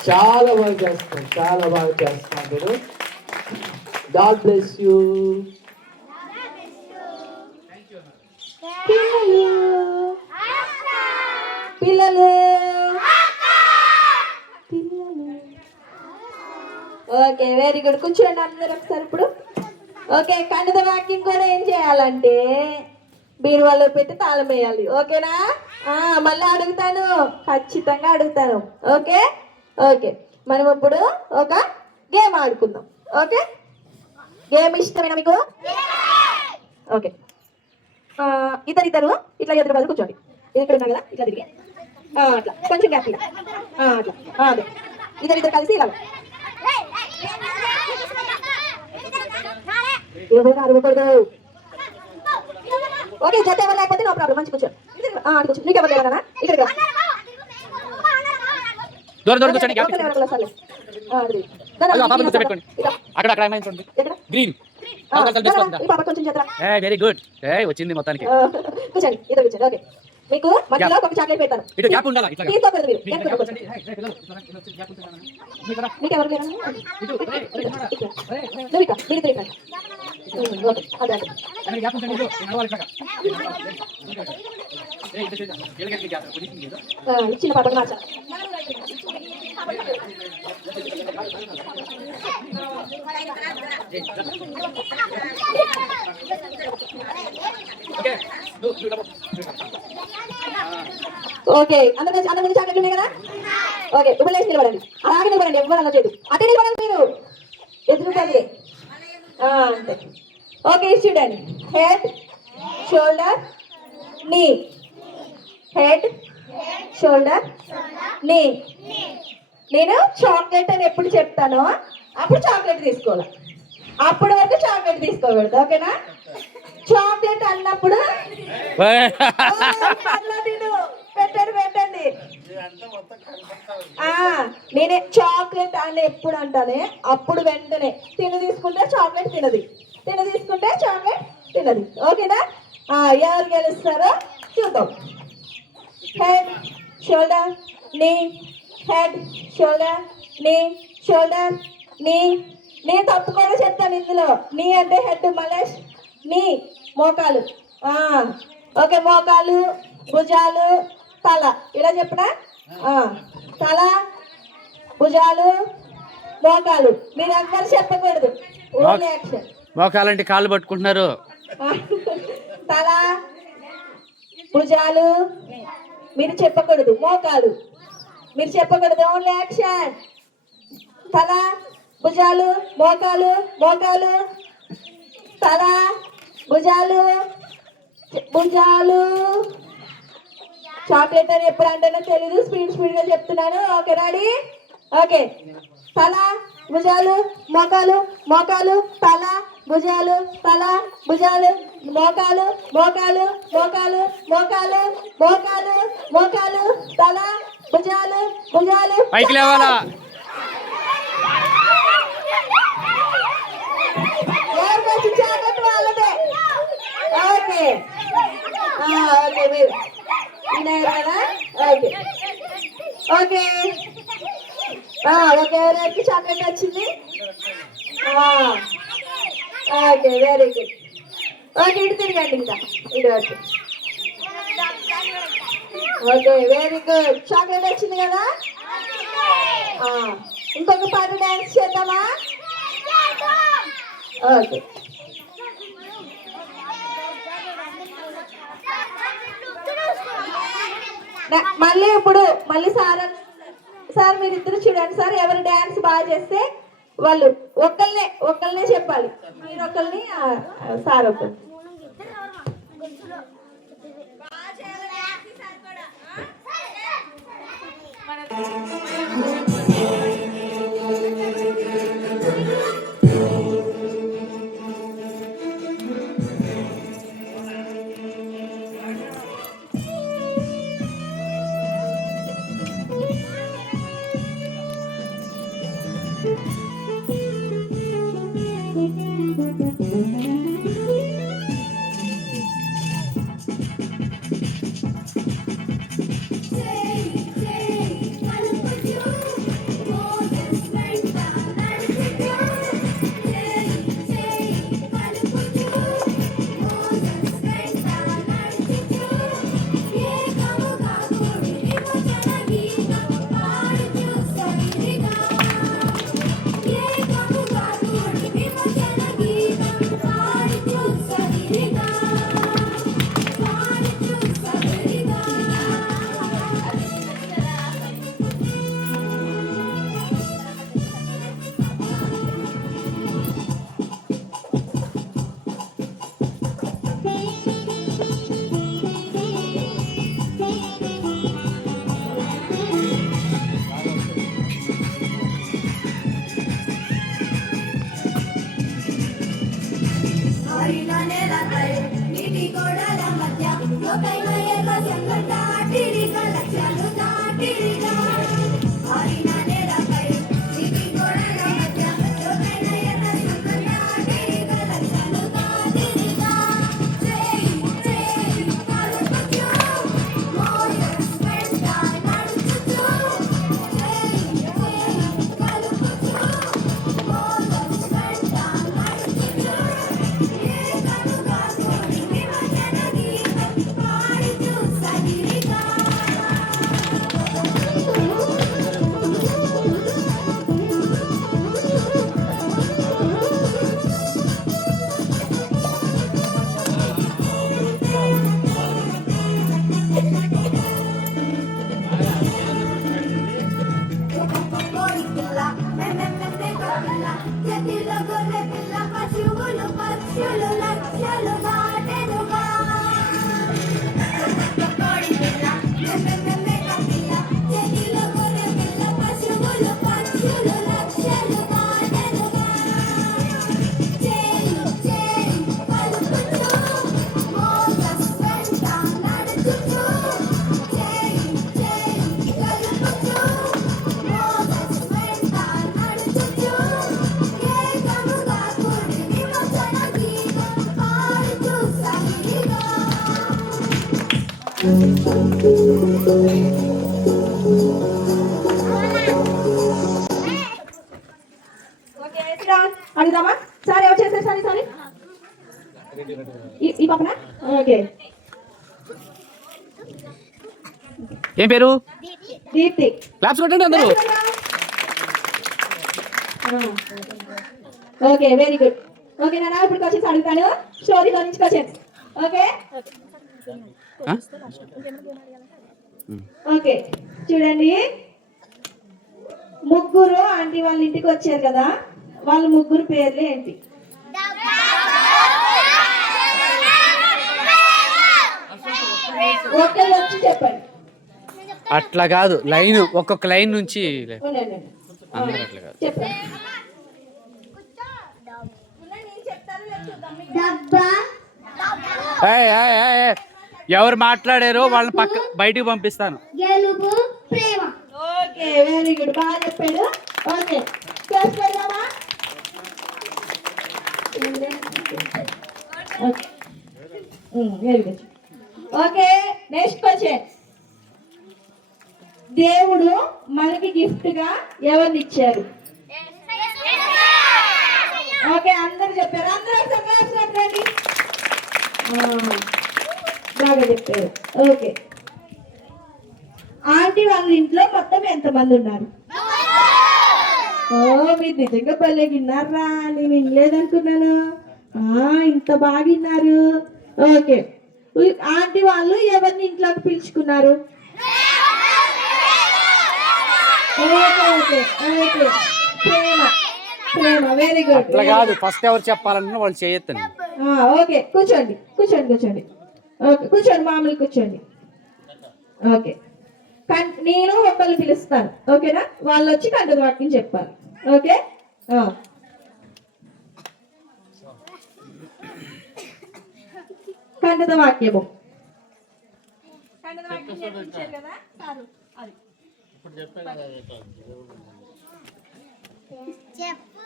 చాలా బాగా చేస్తున్నాం, చాలా బాగా చేస్తున్నాం మీరు. God bless you. పిల్లలు ఓకే, వెరీ గుడ్. కూర్చోండి అందరు ఒకసారి ఇప్పుడు. ఓకే, ఖండిత వాక్యం కూడా ఏం చేయాలంటే బీరువాలో పెట్టి తాళం వేయాలి. ఓకేనా? మళ్ళీ అడుగుతాను, ఖచ్చితంగా అడుగుతాను. ఓకే ఓకే, మనం ఇప్పుడు ఒక గేమ్ ఆడుకుందాం. ఓకే, గేమ్ ఇష్టమేనా మీకు? ఓకే, ఇద్దరు ఇట్లా ఎదురు బదులు కూర్చోండి. ఇది ఇక్కడ ఉన్నారు కదా, ఇట్లా తిరిగి అట్లా కొంచెం గ్యాప్ ఇలా అట్లా అదే ఇద్దరు కలిసి ఇలా అడగకూడదు. ఓకే, జత ఎవరు లేకపోతే నో ప్రాబ్లం, మంచి కూర్చో. కూర్చో, నీకు ఎవరు లేదన్నా ఇక్కడ వెరీ గుడ్. వచ్చింది మొత్తానికి. కూర్చోండి, ఇద్దరు కూర్చోండి. ఓకే, మీకు మధ్యలో ఒక చాక్లెట్ పెడతాను. తీసుకోకూడదు మీరు. మీకు ఎవరు లేరు? నువ్వు ఇక్కడ మీరు ఇక్కడ. ఓకే, అదే ఇచ్చిన పాపకు మార్చా. ఓకే, అందరి ముందు చాక్లెట్లు ఉన్నాయి కదా? ఓకే, ఇప్పుడు లేచి నిలబడండి. అలాగే నిలబడండి, ఎవరు అలా చేయదు. అదే నిలబడండి మీరు, ఎదురు పది అంతే. ఓకే, చూడండి. హెడ్, షోల్డర్, నీ. హెడ్, షోల్డర్, నీ. నేను చాక్లెట్ అని ఎప్పుడు చెప్తానో అప్పుడు చాక్లెట్ తీసుకోవాలి, అప్పటి వరకు చాక్లెట్ తీసుకోకూడదు. ఓకేనా? చాక్లెట్ అన్నప్పుడు పెట్టండి. నేనే చాక్లెట్ అని ఎప్పుడు అంటానే అప్పుడు వెంటనే తిని తీసుకుంటే చాక్లెట్ తినది, తిని తీసుకుంటే చాక్లెట్ తినది. ఓకేనా? ఎవరు గెలుస్తారో చూద్దాం. హెడ్, షోల్డర్, నీ. హెడ్, షోల్డర్, నీ. షోల్డర్, నీ. నేను తప్పకుండా చెప్తాను ఇందులో. నీ అంటే హెడ్ మలేష్, నీ మోకాలు. ఓకే, మోకాలు, భుజాలు, తల. ఇలా చెప్పనా? తల, భుజాలు, మోకాలు. మీరు ఎవ్వరు చెప్పకూడదు, ఓన్లీ యాక్షన్. మోకాలంటే కాళ్ళు పట్టుకుంటున్నారు. తల, భుజాలు, మీరు చెప్పకూడదు. మోకాలు మీరు చెప్పకూడదు. Only action. తల, భుజాలు, మోకాలు, మోకాలు, తల, భుజాలు, భుజాలు. చాక్లెట్ అని ఎప్పుడు అంటానో తెలీదు, స్పీడ్ గా చెప్తున్నాను. Okay, ready? ఓకే. తల, భుజాలు, మోకాలు, మోకాలు, తల, భుజాలు, తల, భుజాలు, మోకాలు, మోకాలు, మోకాలు, మోకాలు, మోకాలు, మోకాలు, తల, భుజాలు, భుజాలు. పైకి లేవాలా? ఎవరికి వచ్చి చాక్లెట్ వాళ్ళదే. ఓకే, ఓకే, మీరు వినారు కదా? Okay, okay, okay. ఎవరికి చాక్లెట్ వచ్చింది? Okay, very good. ఓకే, ఇటు తిరగండి. ఇంకా ఇటు వచ్చి. Okay, very good. చాక్లెట్ వచ్చింది కదా? ఇంకొక పాట డాన్స్ చేద్దామా? ఓకే. మళ్ళీ ఇప్పుడు సార్ మీరిద్దరు చూడండి సార్. ఎవరు డాన్స్ బాగా చేస్తే వాళ్ళు ఒక్కళ్ళనే చెప్పాలి. మీరు ఒకళ్ళని, సార్ ఒకళ్ళు. అడుగుదామా? సార్ ఎవరు చేశారు? సారీ ఈ పక్కన. ఓకే, ఏం పేరు? దీప్తి. క్లాప్స్ కొట్టండి అందరూ. Okay, very good. ఓకే నాన్న, ఇప్పుడు క్వశ్చన్స్ అడుగుతాను. స్టోరీలో నుంచి క్వశ్చన్స్. ఓకే, ఓకే చూడండి, ముగ్గురు ఆంటీ వాళ్ళ ఇంటికి వచ్చారు కదా, వాళ్ళ ముగ్గురు పేర్లు ఏంటి? ఒకళ్ళు వచ్చి చెప్పండి. అట్లా కాదు, లైన్ ఒక్కొక్క లైన్ నుంచి ఉండండి. అందరూ అట్లా కాదు. చెప్పండి. డబ్బా ఏయ్, ఏయ్, ఏయ్, ఏయ్. ఎవరు మాట్లాడారో వాళ్ళని బయటికి పంపిస్తాను. గెలుపు ప్రేమ ఓకే వెరీ గుడ్, బాగా చెప్పాడు. ఓకే క్లాస్ పెడదామా? Okay very good. Okay next question. దేవుడు మనకి గిఫ్ట్ గా ఎవరిని ఇచ్చారు? ఓకే అందరు చెప్పారు. అందరూ ఒకసారి క్లాస్ రండి. బాగా చెప్పారు. ఓకే ఆంటీ వాళ్ళ ఇంట్లో మొత్తం ఎంతమంది ఉన్నారు? ఓ మీరు నిజంగా భలే విన్నారా, నేను వినలేదనుకున్నాను. ఇంత బాగా విన్నారు. ఓకే ఆంటీ వాళ్ళు ఎవరిని ఇంట్లోకి పిలుచుకున్నారు? ఓకే ఓకే ఓకే ప్రేమ ప్రేమ వెరీ గుడ్. అట్లా కాదు, ఫస్ట్ ఎవరు చెప్పాలన్నా వాళ్ళు చేయొద్దండి. ఓకే కూర్చోండి కూర్చోండి కూర్చోండి. ఓకే కూర్చోండి, మామూలు కూర్చోండి. ఓకే నేను ఒకళ్ళు పిలుస్తాను, ఓకేనా? వాళ్ళు వచ్చి కంటద వాక్యం చెప్పాలి. ఓకే కంటద వాక్యము. కంటద వాక్యం చెప్పించారు కదా చాలు. అది చెప్పు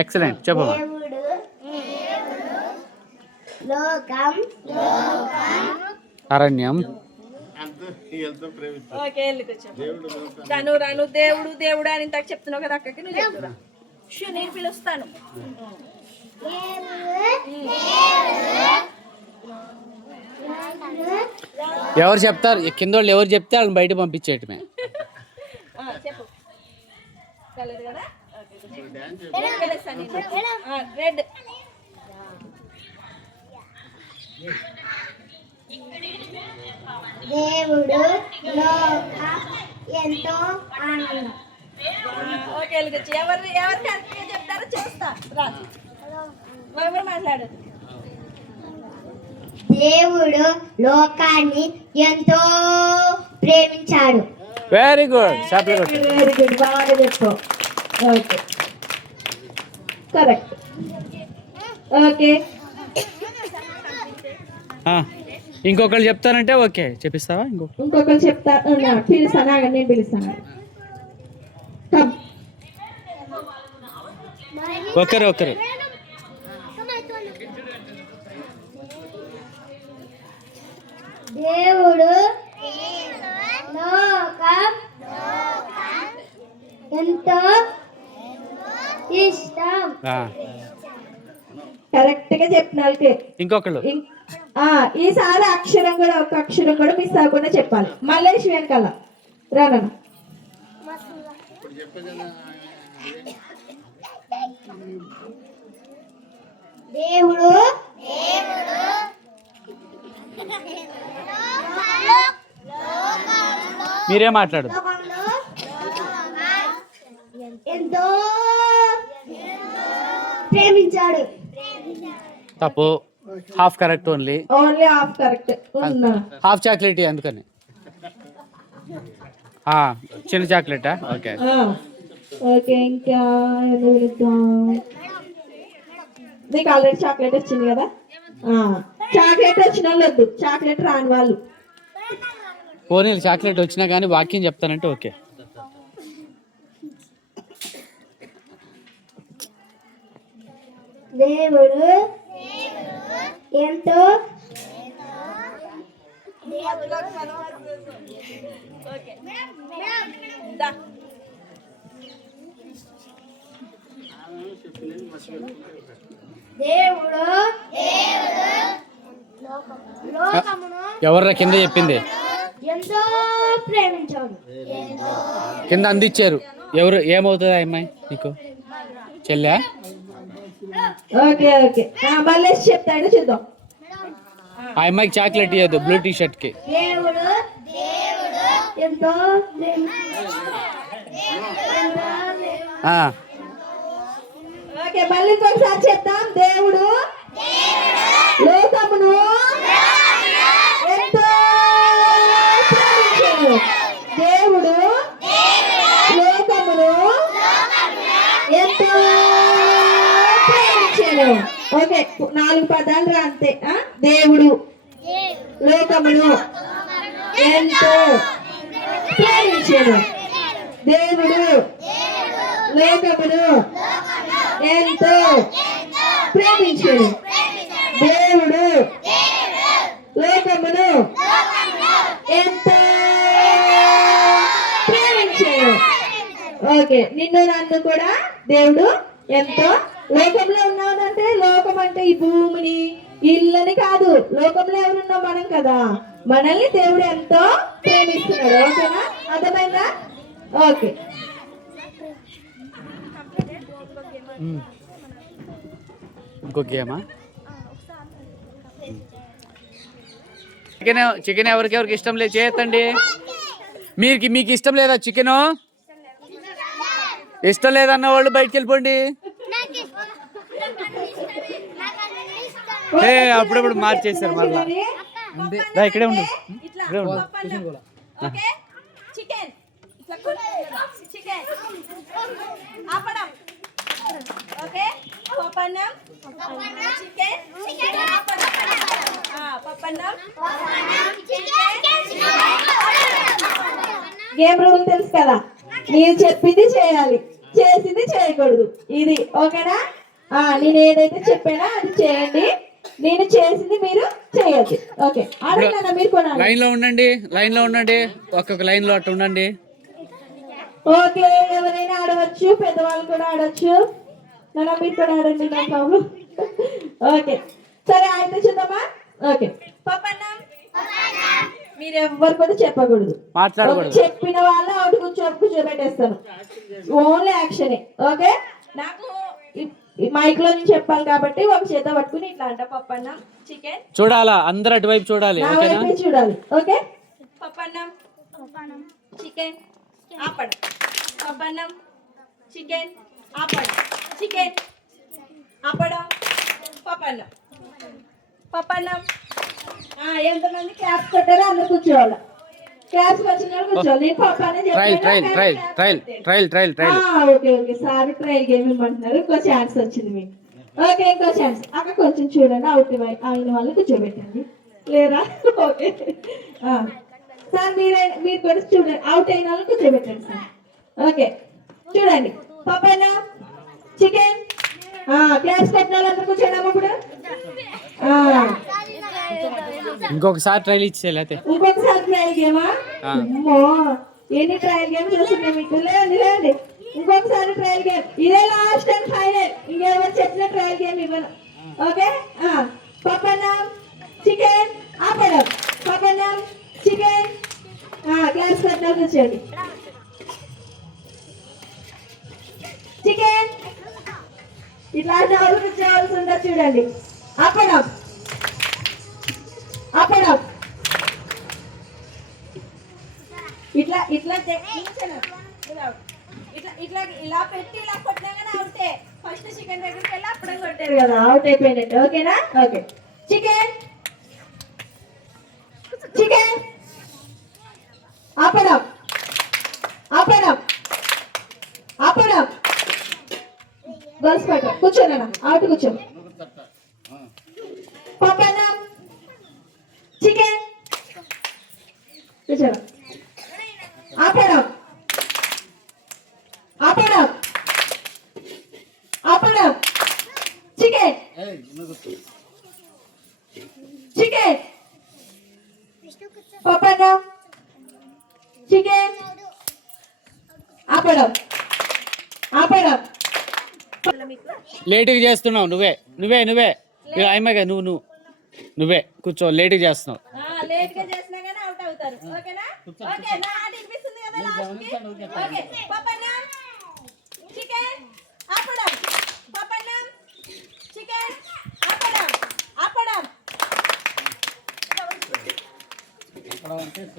ఎక్సలెంట్, చెప్పమ్మా. దేవుడు లోకం అరణ్యం ఓకే వెళ్ళి కూర్చో. రాను రాను దేవుడు దేవుడు అని ఇంతకు చెప్తున్నావు కదా అక్కకి, నువ్వు చెప్తురా. నేను పిలుస్తాను. ఎవరు చెప్తారు కింద వాళ్ళు, ఎవరు చెప్తే వాళ్ళని బయట పంపించేయటమే. చెప్పు కదా. రెడ్ దేవుడు లోక ఎంతో ఆనందం. ఓకే వెళ్ళి ఎవరు ఎవరు కరెక్ట్గా చెప్తారో చూస్తా. రా ఎవరు మాట్లాడదు. దేవుడు లోకాన్ని ఎంతో ప్రేమించాడు. Very good, chapter. Very good, బాగా చెప్పు. Okay correct. ఓకే ఇంకొకళ్ళు చెప్తానంటే ఓకే చెప్పిస్తావా? ఇంకొకరు చెప్తా. పిలుస్తాను, ఆగండి నేను పిలుస్తాను. కమ్. ఒకరు ఒకరు. దేవుడు లోకం ఎంతో ఇష్టం. కరెక్ట్ గా చెప్పినాకే. ఇంకొకళ్ళు. ఈసారి అక్షరం కూడా ఒక అక్షరం కూడా మిస్ అవ్వకుండా చెప్పాలి. మల్లేష్ వెనకాల రానా. దేవుడు మీరే మాట్లాడు. ఎంతో ప్రేమించాడు. తప్పు, half correct. Only half correct. Half chocolate అందుకని. చిన్న చాక్లెటా? ఓకే ఓకే ఇంకా నీకు ఆల్రెడీ చాక్లెట్ వచ్చింది కదా. చాక్లెట్ వచ్చిన వాళ్ళు వద్దు, చాక్లెట్ రాని వాళ్ళు. పోనీ చాక్లెట్ వచ్చినా కానీ వాక్యం చెప్తానంటే ఓకే. దేవుడు ఎంతో దేవుడు లోకమును ఎవర్రా కింద చెప్పింది? ఎంతో ప్రేమించాడు. కింద అందించారు. ఎవరు? ఏమవుతుంది ఆ అమ్మాయి నీకు? చెల్లె? ఓకే ఓకే మళ్ళీ చెప్తాడు చూద్దాం. ఆ అమ్మాయికి చాక్లెట్ ఇవ్వద్దు బ్లూ టీ షర్ట్ కి. దేవుడు ఎంతో ఆ, ఓకే మళ్ళీ ఇంకొకసారి చెప్తాం. దేవుడు లోకమును ఎంతో ప్రేమించెను. దేవుడు లోకమును ఎంతో ప్రేమించెను. ఓకే 4 పదాలు రా అంతే. దేవుడు లోకమును ఎంతో ప్రేమించెను. దేవుడు లోకమును ఎంతో ప్రేమించెను. దేవుడు లోకమును ఎంతో ప్రేమించెను. ఓకే నిన్ను నన్ను కూడా దేవుడు ఎంతో లోకంలో ఉన్నానంటే లోకం అంటే ఈ భూమిని ఇల్లని కాదు, లోకంలో ఎవరున్నాం మనం కదా, మనల్ని దేవుడు ఎంతో ప్రేమిస్తున్నాడు. ఓకేనా, అర్థమైందా? ఓకే ఇంకో గేమా? చికెన్ ఎవరికి ఇష్టం లేదు చేయొద్దండి. మీకు ఇష్టం లేదా చికెన్? ఇష్టం లేదన్న వాళ్ళు బయటికి వెళ్ళిపోండి. అప్పుడప్పుడు మార్చేస్తారు మళ్ళీ. ఇక్కడే ఉండు. ఓకే చికెన్ చికెన్ ఆపడం. ఓకే పప్పన్నం చికెన్ పప్పన్నం. గేమ్ రూల్ తెలుసు కదా, నేను చెప్పింది చేయాలి, చేసింది చేయకూడదు. ఇది ఓకేనా? నేను ఏదైతే చెప్పానో అది చేయండి, నేను చేసింది మీరు చేయొద్దు. ఓకే అడగనా? మీరు కొనాలి. లైన్ లో ఉండండి ఒక్కొక్క లైన్ లో అట్లా ఉండండి. ఓకే ఎవరైనా ఆడవచ్చు, పెద్దవాళ్ళు కూడా ఆడవచ్చు. మీరు కూడా ఆడండి, నా ప్రాబ్లం. ఓకే సరే అయితే చూద్దామా? ఓకే పప్పన్నం మీరు ఎవ్వరు కూడా చెప్పకూడదు, మాట్లాడకూడదు. చెప్పిన వాళ్ళు అవుట్ కూర్చోబెట్టేస్తాను. Only action. ఓకే నాకు మైక్ లో నుంచి చెప్పాలి కాబట్టి ఒక చేత పట్టుకుని ఇట్లా అంట పప్పన్నం చికెన్ చూడాలా, అందరు అటువైపు చూడాలి. నా వైపే చూడాలి. ఓకే పప్పన్నం చికెన్ ఆపడం. పప్పన్నం చికెన్ ఆపడం. చికెన్ ఆపడం. పప్పన్నం పప్పన్నం. ఎంతమంది క్లాప్స్ కొట్టారో అందరు కూర్చోవాలి. క్లాప్స్ వచ్చిన వాళ్ళు కూర్చోవాలి. నేను పప్పనే okay okay sir trial game ఇవ్వమంటున్నారు. ఇంకో ఛాన్స్ వచ్చింది మీకు. ఓకే ఇంకో ఛాన్స్. అక్కడ కొంచెం చూడండి, అవుట్ అయిన వాళ్ళు కూర్చోబెట్టండి. లేరా? ఓకే సార్ మీరు కూడా చూడండి, అవుట్ అయిన వాళ్ళు కూర్చోబెట్టండి సార్. ఓకే చూడండి పప్పన్న చికెన్ క్లాప్స్ కొట్టిన వాళ్ళందరూ కూర్చోండి అప్పుడు. ఇంకొకసారి ట్రైల్ ఇచ్చేయాలి. ఇంకొకసారి ట్రయల్ గేమా? అమ్మో ఎన్ని ట్రయల్ గేమ్ చూస్తున్నాయి మీకు. లేండి ఇంకొకసారి ట్రయల్ గేమ్. ఇదే లాస్ట్ అండ్ ఫైనల్. ఇంకెవరు చెప్పిన ట్రయల్ గేమ్ ఇవ్వను. ఓకే పప్పన్నం చికెన్ ఆపడం. పప్పన్నం చికెన్ క్లాస్ పెట్టిన కూర్చోండి. చికెన్ ఇట్లాంటి వాళ్ళు కూర్చోవలసి ఉంటుంది చూడండి. ఆపడం ఆపడం. ఇట్లా ఇట్లా ఇట్లా ఇలా పెట్టి ఇలా కొట్టినా కానీ అవుతే. ఫస్ట్ చికెన్ దగ్గరికి వెళ్ళి అప్పుడే కొట్టారు కదా, అవుట్ అయిపోయినట్టు. ఓకేనా? ఓకే చికెన్ చికెన్ ఆపడం ఆపడం ఆపడం. గర్ల్స్ పట్ట కూర్చోనా, అవుట్ కూర్చో. పప్పన్నం చికెన్ కూర్చోరా. ఆపడం ఆపడం ఆపడం. చికెన్ చికెన్ పప్పన్నం చికెన్ ఆపడం ఆపడం. లేటుగా చేస్తున్నావు నువ్వే అమ్మాయిగా నువ్వే కూర్చో. లేటుగా చేస్తున్నావు. లేట్ గా చేసినా గానీ అవుట్ అవుతారు. ఓకేనా? ఓకే నా హార్ట్ వినిపిస్తుంది కదా లాస్ట్ కి. ఓకే పప్పన్నం చికెన్ ఆపడం. పప్పన్నం చికెన్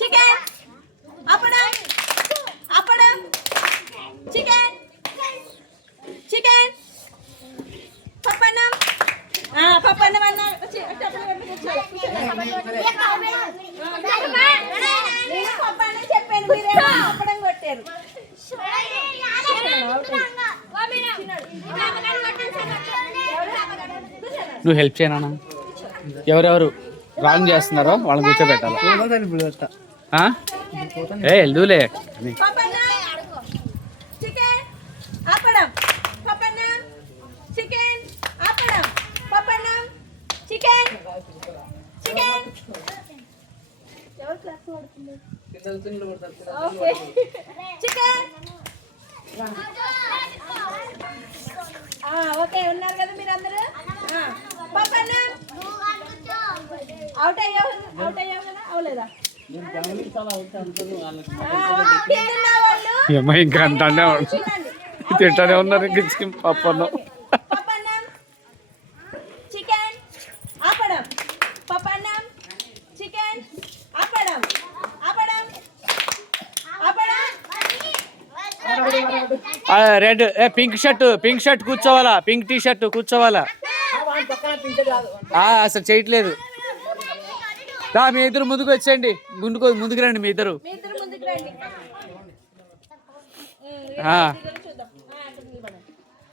చికెన్ అప్పడం అప్పడం చికెన్ చికెన్ పప్పన్నం పప్పన్నం అన్న నేను పప్పన్నం చెప్పాను మీరేమో అప్పడం కొట్టారు నువ్వు హెల్ప్ చేయనా? ఎవరెవరు రాంగ్ చేస్తున్నారో వాళ్ళని కూర్చోబెట్టాలి. వెళ్దూలే చికెన్ అప్పడం పప్పన్నం చికెన్ అప్పడం పప్పన్నం chicken chicken okay chicken okay ఉన్నారు కదా మీరు అందరూ పప్పన్నం అవుట్ అయ్యావు కదా అవలేదా ఏమో ఇంకా అంటానే తింటానే ఉన్నారు పప్పన్నం పప్పన్నం చికెన్ అప్పడం పప్పన్నం చికెన్ అప్పడం అప్పడం అప్పడం రెడ్ పింక్ షర్ట్ కూర్చోవాలా, పింక్ టీ షర్ట్ కూర్చోవాలా. అసలు చేయట్లేదు. మీ ఇద్దరు ముందుకు వచ్చేయండి, ముందుకు రండి మీ ఇద్దరు.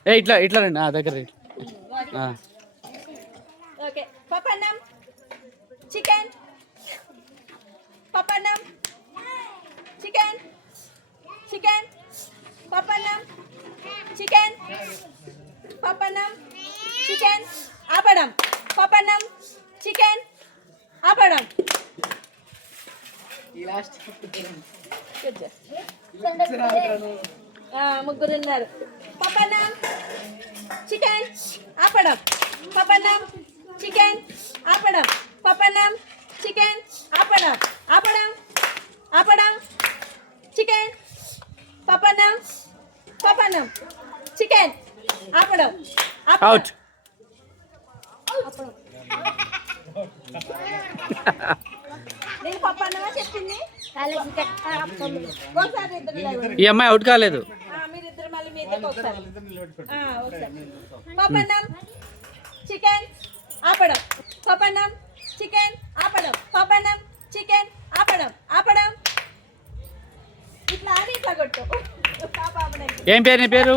ఇట్లా ఇట్లా రండి దగ్గర. ఓకే పప్పన్నం చికెన్ పప్పన్నం చికెన్ చికెన్ పప్పన్నం చికెన్ పప్పన్నం చికెన్ అప్పడం పప్పన్నం చికెన్ అప్పడం ముగ్గురున్నారు. పప్పన్నం చికెన్ అప్పడం పప్పన్నం చికెన్ అప్పడం పప్పన్నం చికెన్ అప్పడం అప్పడం అప్పడం చికెన్ పప్పన్నం పప్పన్నం చికెన్ అప్పడం అవుట్. నేను పప్పన్నమా చెప్పింది. ఒకసారి ఇద్దరు ఈ అమ్మాయి అవుట్ కాలేదు. మీరిద్దరు మళ్ళీ మీ ఇద్దరికి ఒకసారి పప్పన్నం చికెన్ అప్పడం పప్పన్నం చికెన్ అప్పడం పప్పన్నం చికెన్ అప్పడం అప్పడం ఇట్లా అని ఇట్లా కొట్టు. ఏం పేరు నీ పేరు?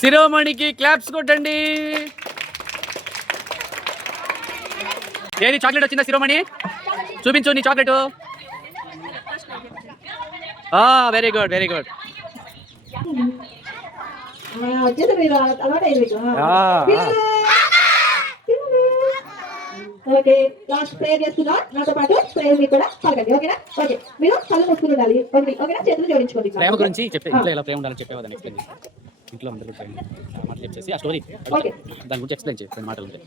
శిరోమణికి క్లాప్స్ కొట్టండి. ఏది చాక్లెట్ వచ్చిందా శిరోమణి? చూపించు నీ chocolate. Very good very good. Okay last prayer చేస్తున్నా, నాతో పాటు ప్రేయర్ కూడా పలకండి. ఓకేనా? ఓకే మీరు కళ్ళు మూసుకుని ఉండాలి. ఓకేనా? చేతులు జోడించుకోండి. ప్రేమ గురించి చెప్పే, ఇంట్లో ఎలా ప్రేమ ఉండాలని చెప్పేవాదని ఎక్స్ప్లెయిన్ చేసి, ఇంట్లో అందరూ ప్రేమ మాటలు చెప్పేసి ఆ స్టోరీ దాని గురించి ఎక్స్ప్లెయిన్ చేసి మాటలు ఉంటాయి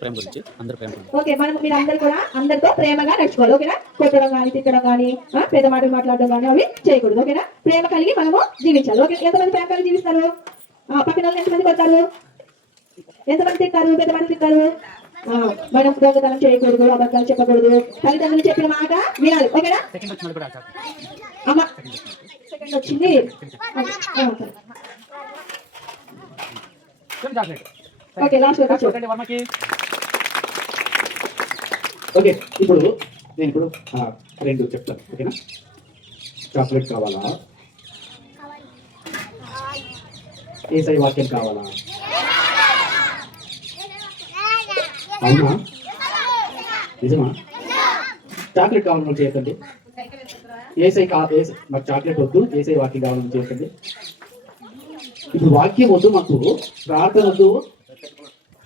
ప్రేమ గురించి. అందరూ ప్రేమ గురించి. ఓకే మనం మీరు అందరూ కూడా అందరితో ప్రేమగా నడుచుకోవాలి. ఓకేనా? కొట్టడం కానీ తిట్టడం కానీ పెద్ద మాటలు మాట్లాడడం కానీ అవి చేయకూడదు. ఓకేనా? ప్రేమ కలిగి మనము జీవించాలి. ఓకే ఎంతమంది ప్రేమ కలిగి జీవిస్తారు? పక్కన వాళ్ళు ఎంతమంది కొడతారు? ఎంతమంది తింటారు? పెద్ద మంది తింటారు? మనం దొంగతనం చేయకూడదు, అబద్ధాలు చెప్పకూడదు, తల్లిదండ్రులు చెప్పిన మాట వినాలి. ఓకేనా? అమ్మ సెకండ్ వచ్చింది. ఓకే లాస్ట్ ఓకే ఇప్పుడు నేను రెండు చెప్తాను. ఓకేనా? చాక్లెట్ కావాలా? ఏసై వాక్యం కావాలా? అవునా? నిజమా? చాక్లెట్ కావాలని చేయకండి. మాకు చాక్లెట్ వద్దు, ఏసై వాక్యం కావాలని చేయకండి. ఇప్పుడు వాక్యం వద్దు, మాకు ప్రార్థన వద్దు.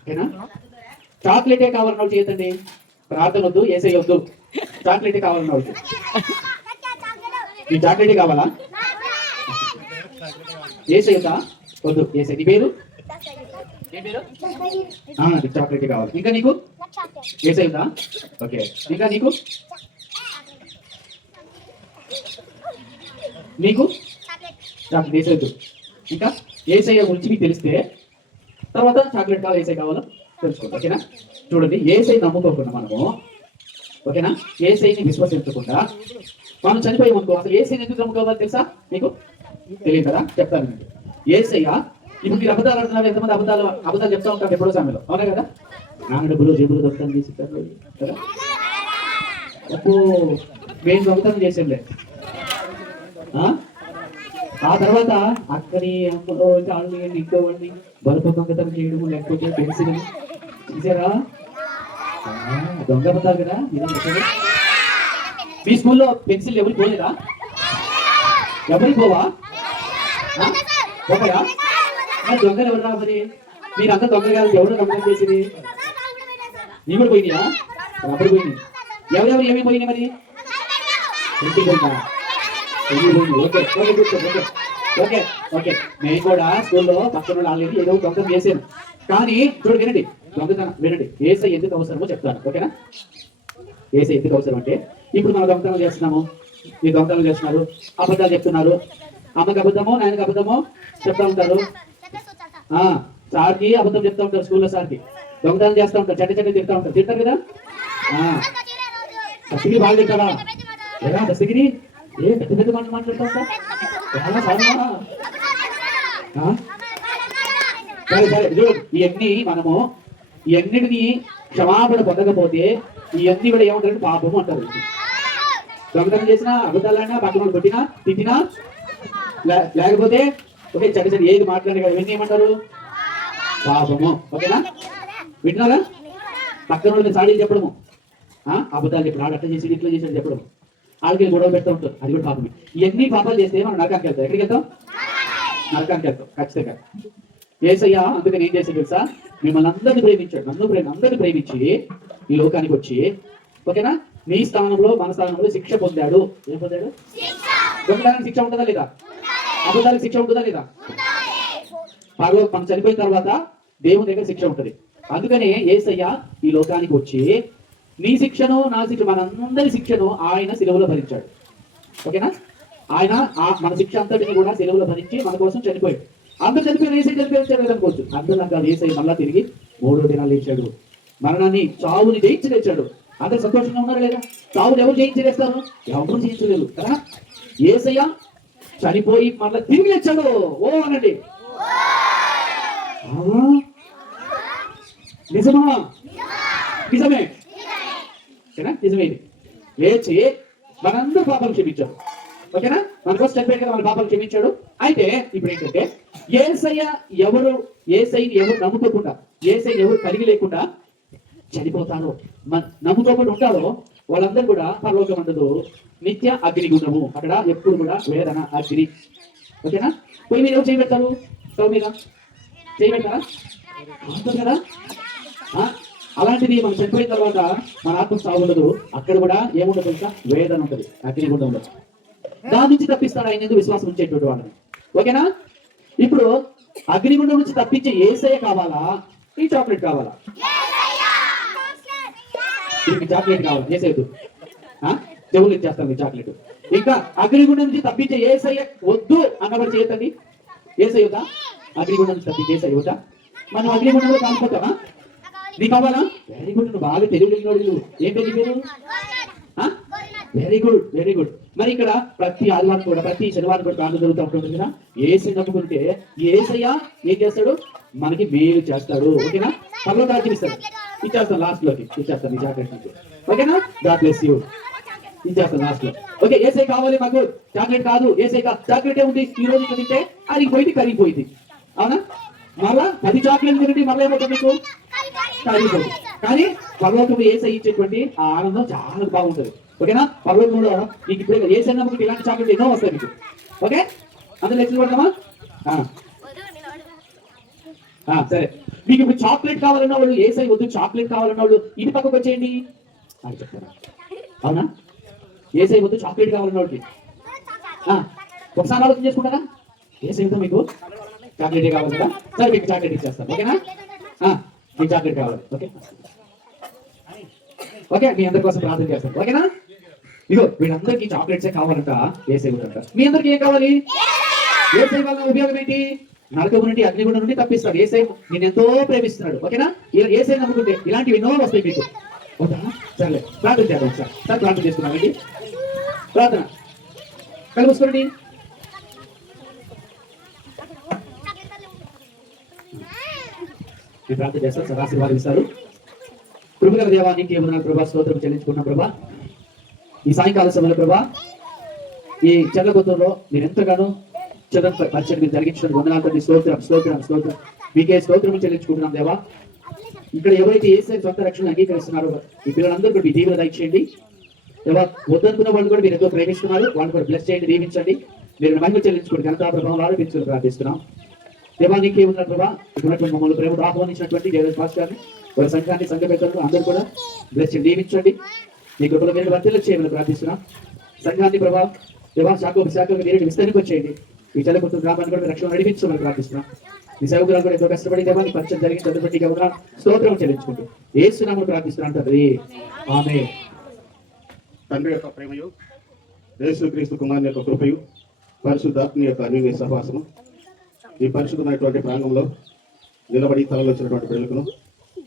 ఓకేనా? చాక్లెటే కావాలన్నాడు చేయకండి. ప్రార్థన వద్దు, ఏసై వద్దు, చాక్లెటే కావాలన్నాడు. ఈ చాక్లెటే కావాలా? ఏసై వద్దా? వద్దు. ఏసై నీ పేరు? చాక్లెట్ కావాలి. ఇంకా నీకు ఏసై ఉందా? ఓకే. ఇంకా నీకు చాక్లెట్ ఏసై వద్దు. ఇంకా ఏసయ్య గురించి మీకు తెలిస్తే తర్వాత చాక్లెట్ కావాలి ఏసై కావాలో తెలుసుకోండి. ఓకేనా? చూడండి, ఏసై నమ్ముకోకుండా మనము, ఓకేనా, ఏసైని విశ్వసించకుండా మనం చనిపోయామనుకో, అసలు ఏసైని ఎందుకు నమ్ముకోవాలి తెలుసా మీకు? తెలియదు కదా, చెప్తాను మీకు. ఏసయ్య, ఇప్పుడు మీరు అబద్ధాలు అంటున్నారు, ఎంతమంది అబద్ధాలు చెప్తా ఉంటారు ఎప్పుడో సమయంలో, అవునా కదా? నాన్న డబ్బులు జేబులు దొంగతనం చేసి కదా, అప్పుడు మేము దొంగతనం చేసేలే. ఆ తర్వాత అక్కడి అమ్మలో చాలు ఇంకోవాడిని బలుపు దొంగతనం చేయడం, లేకపోతే పెన్సిల్ చూసారా, దొంగ అబద్ధాలు కదా. మీ స్కూల్లో పెన్సిల్ ఎవరికి పోలేదా? ఎవరికి పోవా? ఒకరా? దొంగలు ఎవరు రా మరి? మీరంతా దొంగ కాదు, ఎవరు దొంగలు చేసింది? నీ కూడా పోయినాయా? అప్పుడు పోయినాయి. ఎవరెవరు ఏమేమి పోయినాయి మరి? ఇంటికి పోయినా. Okay okay okay okay okay. నేను కూడా స్కూల్లో పక్కన ఆల్రెడీ ఏదో దొంగతనం చేశాను. కానీ చూడు, వినండి, దొంగతనం వినండి. ఏసై ఎందుకు అవసరమో చెప్తాను, ఓకేనా? ఏసై ఎందుకు అవసరం అంటే, ఇప్పుడు మనం దొంగతనం చేస్తున్నాము, మీరు దొంగతనం చేస్తున్నారు, అబద్ధాలు చెప్తున్నారు, అమ్మకి అబద్ధమో నాయనకి అబద్ధమో చెప్తా ఉంటారు, సార్కి అబద్ధం చెప్తా ఉంటారు, స్కూల్లో సార్కి దొంగతనం చేస్తూ ఉంటారు, చెడ్డ తింటా ఉంటారు, తింటారు కదా. దస్తగిరి బాగా తింటారా? ఎలా దస్తగిరి? ఏ పెద్ద పెద్ద మాట మాట్లాడుతూ ఉంటా? సరే సరే, ఇవన్నీ మనము ఇవన్నిటిని క్షమాపణ పొందకపోతే ఇవన్నీ కూడా ఏమంటారంటే పాపము అంటారు. దొంగతనం చేసినా, అబద్ధాలైనా, పక్కన కొట్టినా, తిట్టినా, లేకపోతే ఓకే చెడ్డ ఏది మాట్లాడే కదా, ఇవన్నీ ఏమంటారు? పాపము. ఓకేనా? వింటున్నారా? పక్కన వాళ్ళని సాడీలు చెప్పడము, అబద్ధాలు చెప్పడం, ఆడ అట్లా చేసి ఇట్లా చేసి చెప్పడం, వాళ్ళకి గొడవ పెడతా ఉంటారు, అది కూడా పాపమే. ఇవన్నీ పాపాలు చేస్తే మనం నరకానికి వెళ్తాం. ఎక్కడికి వెళ్తాం? నరకానికి వెళ్తాం ఖచ్చితంగా. యేసయ్య అందుకని ఏం చేశాడు తెలుసా? మిమ్మల్ని అందరినీ ప్రేమించాడు, అందరినీ ప్రేమించి ఈ లోకానికి వచ్చి, ఓకేనా, నీ స్థానంలో మన స్థానంలో శిక్ష పొందాడు. ఏం పొందాడు? దొంగతనానికి శిక్ష ఉంటుందా లేదా? అబద్ధానికి శిక్ష ఉంటుందా లేదా? మనం చనిపోయిన తర్వాత దేవుని దగ్గర శిక్ష ఉంటుంది. అందుకనే యేసయ్య ఈ లోకానికి వచ్చి నీ శిక్షను, నా శిక్ష, మనందరి శిక్షను ఆయన సిలువలో భరించాడు. ఓకేనా? ఆయన మన శిక్ష అంతటిని కూడా సిలువలో భరించి మన కోసం చనిపోయాడు. అందరూ చనిపోయిన ఏసై చనిపోయాడు అనుకోవచ్చు. అందరూ కాదు, ఏసై మళ్ళా తిరిగి 3వ దినాలు లేచాడు, మరణాన్ని, చావుని జయించి లేచాడు. అందరు సంతోషంగా ఉన్నారు లేదా? చావుని ఎవరు జయించలేస్తారు? ఎవరు జయించలేరు కదా. యేసయ్య చనిపోయి మళ్ళీ తిరిగి లేచాడు. ఓ అనండి, నిజమా? నిజమే, నిజమే. లేచి మనందరూ పాపం క్షమించాడు. ఓకేనా? మన కోసం చనిపోయాడు కదా, మన పాపాలు క్షమించాడు. అయితే ఇప్పుడు ఏంటంటే, ఏసయ్యని ఎవరు నమ్ముకోకుండా, ఏసయ్యని ఎవరు కలిగి లేకుండా చనిపోతారో, నమ్ముకోకుండా ఉంటారో వాళ్ళందరూ కూడా పరలోకం ఉండదు, నిత్య అగ్నిగుండము. అక్కడ ఎప్పుడు కూడా వేదన, అగ్ని. ఓకేనా? పోయి మీరు ఎవరు చేయబెడతారు? స్టవ్ మీద చేయబెడతారా? ఉంటుంది కదా. అలాంటిది మనం చనిపోయిన తర్వాత మన ఆత్మ సాగు ఉండదు. అక్కడ కూడా ఏముండదు తెలుసా? వేదన ఉంటుంది, అగ్నిగుండం ఉండదు. దాని నుంచి తప్పిస్తాడు ఆయన ఎందుకు విశ్వాసం ఉంచేటువంటి వాళ్ళని. ఓకేనా? ఇప్పుడు అగ్నిగుండం నుంచి తప్పించే యేసయ్య కావాలా, ఈ చాక్లెట్ కావాలా? ఈ చాక్లెట్ కావాలి, యేసయ్యదు. చెవులు ఇచ్చేస్తాం ఈ చాక్లెట్. ఇంకా అగ్నిగుండం నుంచి తప్పించే యేసయ్య వద్దు అన్నవాడు చేయొద్దండి. యేసయ్య వద్దా? అగ్నిగుండం నుంచి తప్పించే యేసయ్య వద్దా? మనం అగ్నిగుండంలో కాలిపోతామా? నీకు కావాలా? వెరీ గుడ్, నువ్వు బాగా తెలియలేనివాడు. ఏం తెలియదు? Very good, very good. మరి ఇక్కడ ప్రతి ఆదివారం కూడా, ప్రతి శనివారం కూడా ప్రార్థన జరుగుతూ ఉంటుంది కదా. ఏసై నమ్ముకుంటే యేసయ్య ఏం చేస్తాడు? మనకి మేలు చేస్తాడు. ఓకేనా? పర్లో రాజ్యం ఇస్తాడు. ఇచ్చేస్తాను లాస్ట్ లోకి, ఇచ్చేస్తాను ఈ చాక్లెట్ నుంచి. ఓకేనా? God bless you. ఇచ్చేస్తాను లాస్ట్ లో. ఓకే, ఏసై కావాలి మాకు, చాక్లెట్ కాదు. ఏసై చాక్లెట్ ఉంది, ఈ రోజు ఇంకా తింటే అరిగిపోయింది, కరిగిపోయింది. అవునా? మళ్ళా 10 చాక్లెట్ తినండి, మళ్ళీ ఏమవుతుంది మీకు? కరిగిపోతుంది. కానీ పర్లోకం ఏసై ఇచ్చేటువంటి ఆ ఆనందం చాలా బాగుంటుంది. ఓకేనా? పర్లోకంలో మీకు ఇప్పుడు ఏసై నమ్మకం ఇలాంటి చాక్లెట్ ఎన్నో వస్తాయి మీకు. ఓకే, అందరూ లెక్కలు పడతామా? సరే, మీకు ఇప్పుడు చాక్లెట్ కావాలన్న వాళ్ళు, ఏసై వద్దు చాక్లెట్ కావాలన్న వాళ్ళు ఇది పక్కకు వచ్చేయండి అని చెప్తారా? అవునా? ఏసై వద్దు చాక్లెట్ కావాలన్న వాళ్ళకి ఒకసారి ఆలోచన చేసుకుంటారా? ఏసై వద్దు మీకు చాక్లెట్ కావాలి కదా, సరే మీకు చాక్లెట్ ఇచ్చేస్తాను. ఓకేనా? మీకు చాక్లెట్ కావాలి. ఓకే ఓకే, మీ అందరి కోసం ప్రార్థన చేస్తాను. ఓకేనా? ఇగో వీళ్ళందరికీ చాక్లెట్సే కావాలంట, ఏసై వద్దంట. మీ అందరికి ఏం కావాలి? ఏసై వల్ల ఉపయోగం ఏంటి? నరకము నుండి అగ్నిగుండం నుండి తప్పిస్తాడు. యేసయ్య నేను ఎంతో ప్రేమిస్తున్నాడు. ఓకేనా? యేసయ్య నమ్ముకుంటే ఇలాంటివి ఎన్నో వస్తాయి మీకు. ఓకేనా? సరే ప్రార్థన చేద్దాం సార్. సార్ ప్రార్థన చేసుకున్నామండి. ప్రార్థన కలుసుకోండి. నేను ప్రార్థన చేస్తాను సార్, ఆశీర్వాదిస్తారు. కృపగల దేవానికి ఏమన్నా ప్రభా స్తోత్రం చెల్లించుకున్నాం ప్రభా. ఈ సాయంకాల సమయంలో ప్రభా ఈ చెల్లగొత్తంలో మీరు ఎంతగానో చదవ పరిచయం మీరు జరిగించిన వందనాలు స్తోత్రం స్తోత్రం స్తోత్రం మీకే స్తోత్రం చెల్లించుకుంటున్నాం దేవా. ఇక్కడ ఎవరైతే యేసయ్య సొంత రక్షణ అంగీకరిస్తున్నారో ఈ పిల్లలందరూ కూడా మీ దీవెన దయచేయండి దేవా. వద్దనుకున్న వాళ్ళు కూడా మీరు ఎంతో ప్రేమిస్తున్నారు, వాళ్ళు కూడా బ్లెస్ చేయండి, దీవించండి. మీరు మహిమ చెల్లించుకోండి, ఘనతా ప్రభావం ఆరోపించుకుని ప్రార్థిస్తున్నాం దేవా. నీకే ఉన్న ప్రభా ఉన్నటువంటి మమ్మల్ని ప్రేమతో ఆహ్వానించినటువంటి దేవదాస్ పాస్టర్ గారిని, వారి సంఘాన్ని, సంఘ పెద్దలను అందరూ కూడా బ్లెస్ చేయండి, దీవించండి. మీ కృపలో మీరు వర్తిల్ల చేయమని ప్రార్థిస్తున్నాం. సంఘాన్ని ప్రభా దేవా శాఖకు మీరు విస్తరించి వచ్చేయండి. ఈ చల్లకొత్త గ్రామాన్ని కూడా రక్షణ నడిపించమని ప్రార్థిస్తున్నాం. మీ సేవకురాలు కూడా ఎంతో కష్టపడి దేవా నీ పరిచయం జరిగి చదువుబట్టి స్తోత్రం చెల్లించుకుంటూ యేసు నామములో ప్రార్థిస్తున్నాం తండ్రి, ఆమేన్. తండ్రి యొక్క ప్రేమయు, యేసుక్రీస్తు కుమారుని యొక్క కృపయు, పరిశుద్ధాత్మ యొక్క అన్యోన్య సహవాసము ఈ పరిశుద్ధమైనటువంటి ప్రాంగంలో నిలబడి తలలో వచ్చినటువంటి బిడ్డలను,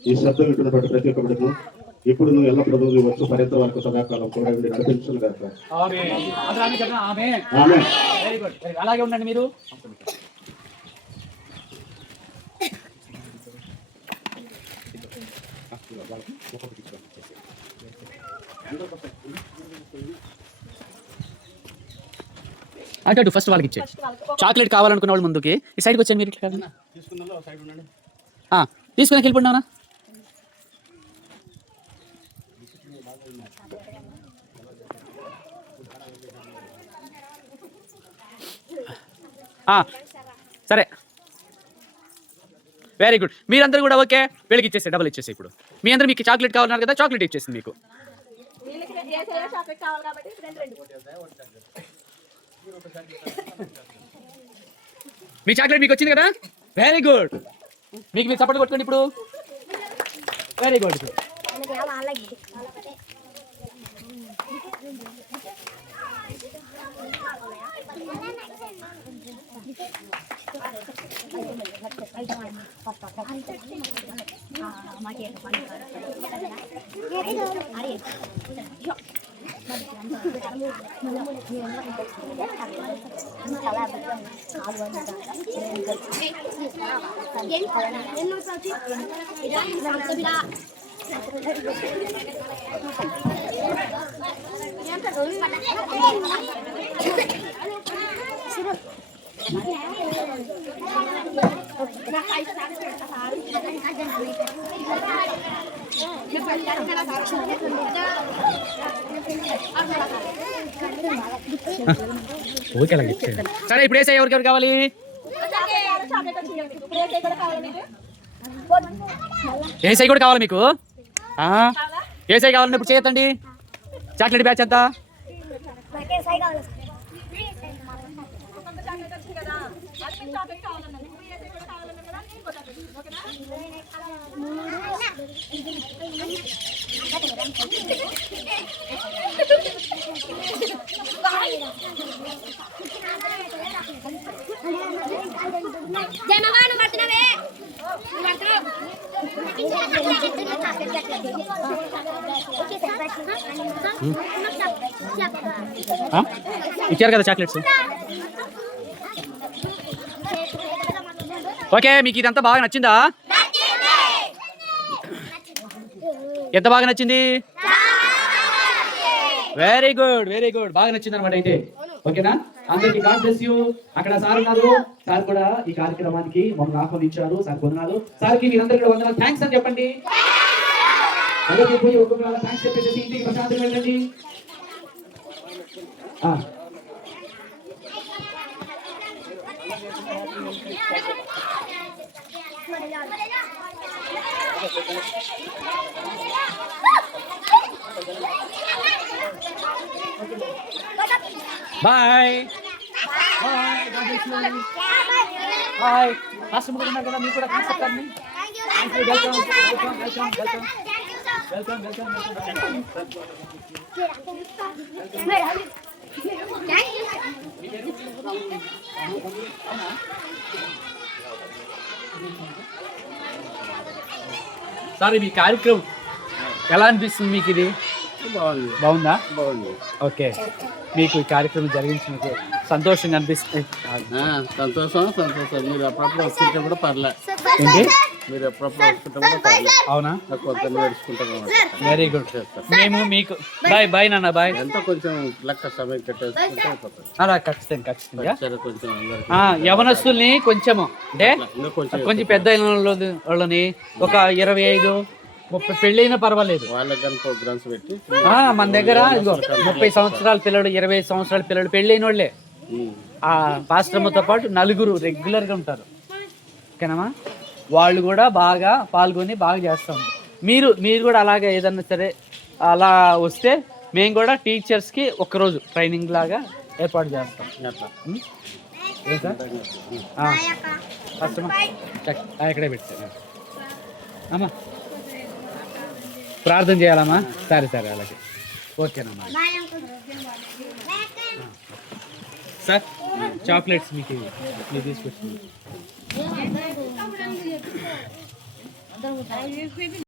ఈ శబ్దం వింటున్నటువంటి ప్రతి ఒక్క బిడ్డను ఇప్పుడు నువ్వు ఎల్లప్పుడూ నువ్వు వచ్చు పర్యంత వరకు సదాకాలం కూడా ఉండి నడిపించును గాక. ఆమేన్. Very good. అలాగే ఉండండి మీరు. అటు ఫస్ట్ వాళ్ళకి ఇచ్చే చాక్లెట్ కావాలనుకున్న వాళ్ళు ముందుకి ఈ సైడ్కి వచ్చాను మీరు. తీసుకుని వెళ్ళిపోయినా సరే వెరీ గుడ్. మీరందరూ కూడా ఓకే, వీళ్ళకి ఇచ్చేసి డబుల్ ఇచ్చేసి. ఇప్పుడు మీ అందరూ మీకు చాక్లెట్ కావాలన్నారు కదా, చాక్లెట్ ఇచ్చేసింది మీకు. చాక్లెట్ కావాలి కాబట్టి మీ చాక్లెట్ మీకు వచ్చింది కదా, వెరీ గుడ్. మీకు మీరు సపోర్ట్ కొట్టుకోండి ఇప్పుడు. Very good. ఓకే అలాగే సరే. ఇప్పుడు వేసే ఎవరికెవరు కావాలి? ఏసై కూడా కావాలి మీకు. ఏసై కావాలని ఇప్పుడు చేయొద్దండి. చాక్లెట్ బ్యాచ్ ఎంత? ఇచ్చారు కదా చాక్లెట్స్. ఓకే, మీకు ఇదంతా బాగా నచ్చిందా? ఎంత బాగా నచ్చింది? Very good, very good. బాగా నచ్చింది అనమాట అయితే. ఓకేనా? అందరికి గాడ్ బ్లెస్ యూ. అక్కడ సార్ ఉన్నారు, సార్ కూడా ఈ కార్యక్రమానికి మమ్మల్ని ఆహ్వానించారు. సార్ వందనాలు. సార్కి మీరందరూ కూడా వందనాలు, థ్యాంక్స్ అని చెప్పండి. అలాగే పోయి ఒక్కొక్క థ్యాంక్స్ చెప్పేసి ఇంటికి ప్రశాంతంగా వెళ్ళండి. Bye bye. బాయ్. లాస్ట్ ముగ్గురు ఉన్నారు కదా, మీరు కూడా థ్యాంక్స్ చెప్పండి. Thank you. Welcome welcome welcome welcome welcome welcome welcome. Sir మీ కార్యక్రమం ఎలా అనిపిస్తుంది మీకు? ఇది బాగుంది, బాగుందా? బాగుంది. ఓకే, మీకు ఈ కార్యక్రమం జరిగించినందుకు సంతోషంగా అనిపిస్తుంది. సంతోషం. మీరు అప్పుడప్పుడు వస్తుంటే కూడా పర్లే. ఏంటి? మీరు ఎప్పుడప్పుడు వస్తుంటే కూడా పర్లే. అవునా? కొంత నేర్చుకుంటాం. Very good. మేము మీకు బాయ్ నాన్న, బాయ్. ఎంతో కొంచెం లెక్క సమయం కట్టేసుకుంటే అయిపోతుంది. అలా ఖచ్చితంగా సరే, కొంచెం అందరికీ యవనస్తుల్ని కొంచెము అంటే ఇంకా కొంచెం కొంచెం పెద్ద వాళ్ళని ఒక 25-30 పెళ్ళైనా పర్వాలేదు. వాళ్ళకి కానీ ప్రోగ్రామ్స్ పెట్టి మన దగ్గర ఇదిగో 30 సంవత్సరాల పిల్లడు, 20 సంవత్సరాల పిల్లడు పెళ్ళైన వాళ్ళే ఆ పాశ్రమతో పాటు 4 రెగ్యులర్గా ఉంటారు. ఓకేనమ్మా? వాళ్ళు కూడా బాగా పాల్గొని బాగా చేస్తాం. మీరు కూడా అలాగే ఏదన్నా సరే అలా వస్తే మేము కూడా టీచర్స్కి ఒక్కరోజు ట్రైనింగ్ లాగా ఏర్పాటు చేస్తాం. అట్లా ఏ సార్? ఇక్కడే పెట్టాను అమ్మా. ప్రార్థన చేయాలమ్మా? సరే అలాగే. ఓకేనమ్మా. సార్ చాక్లెట్స్ మీకు తీసుకొచ్చింది.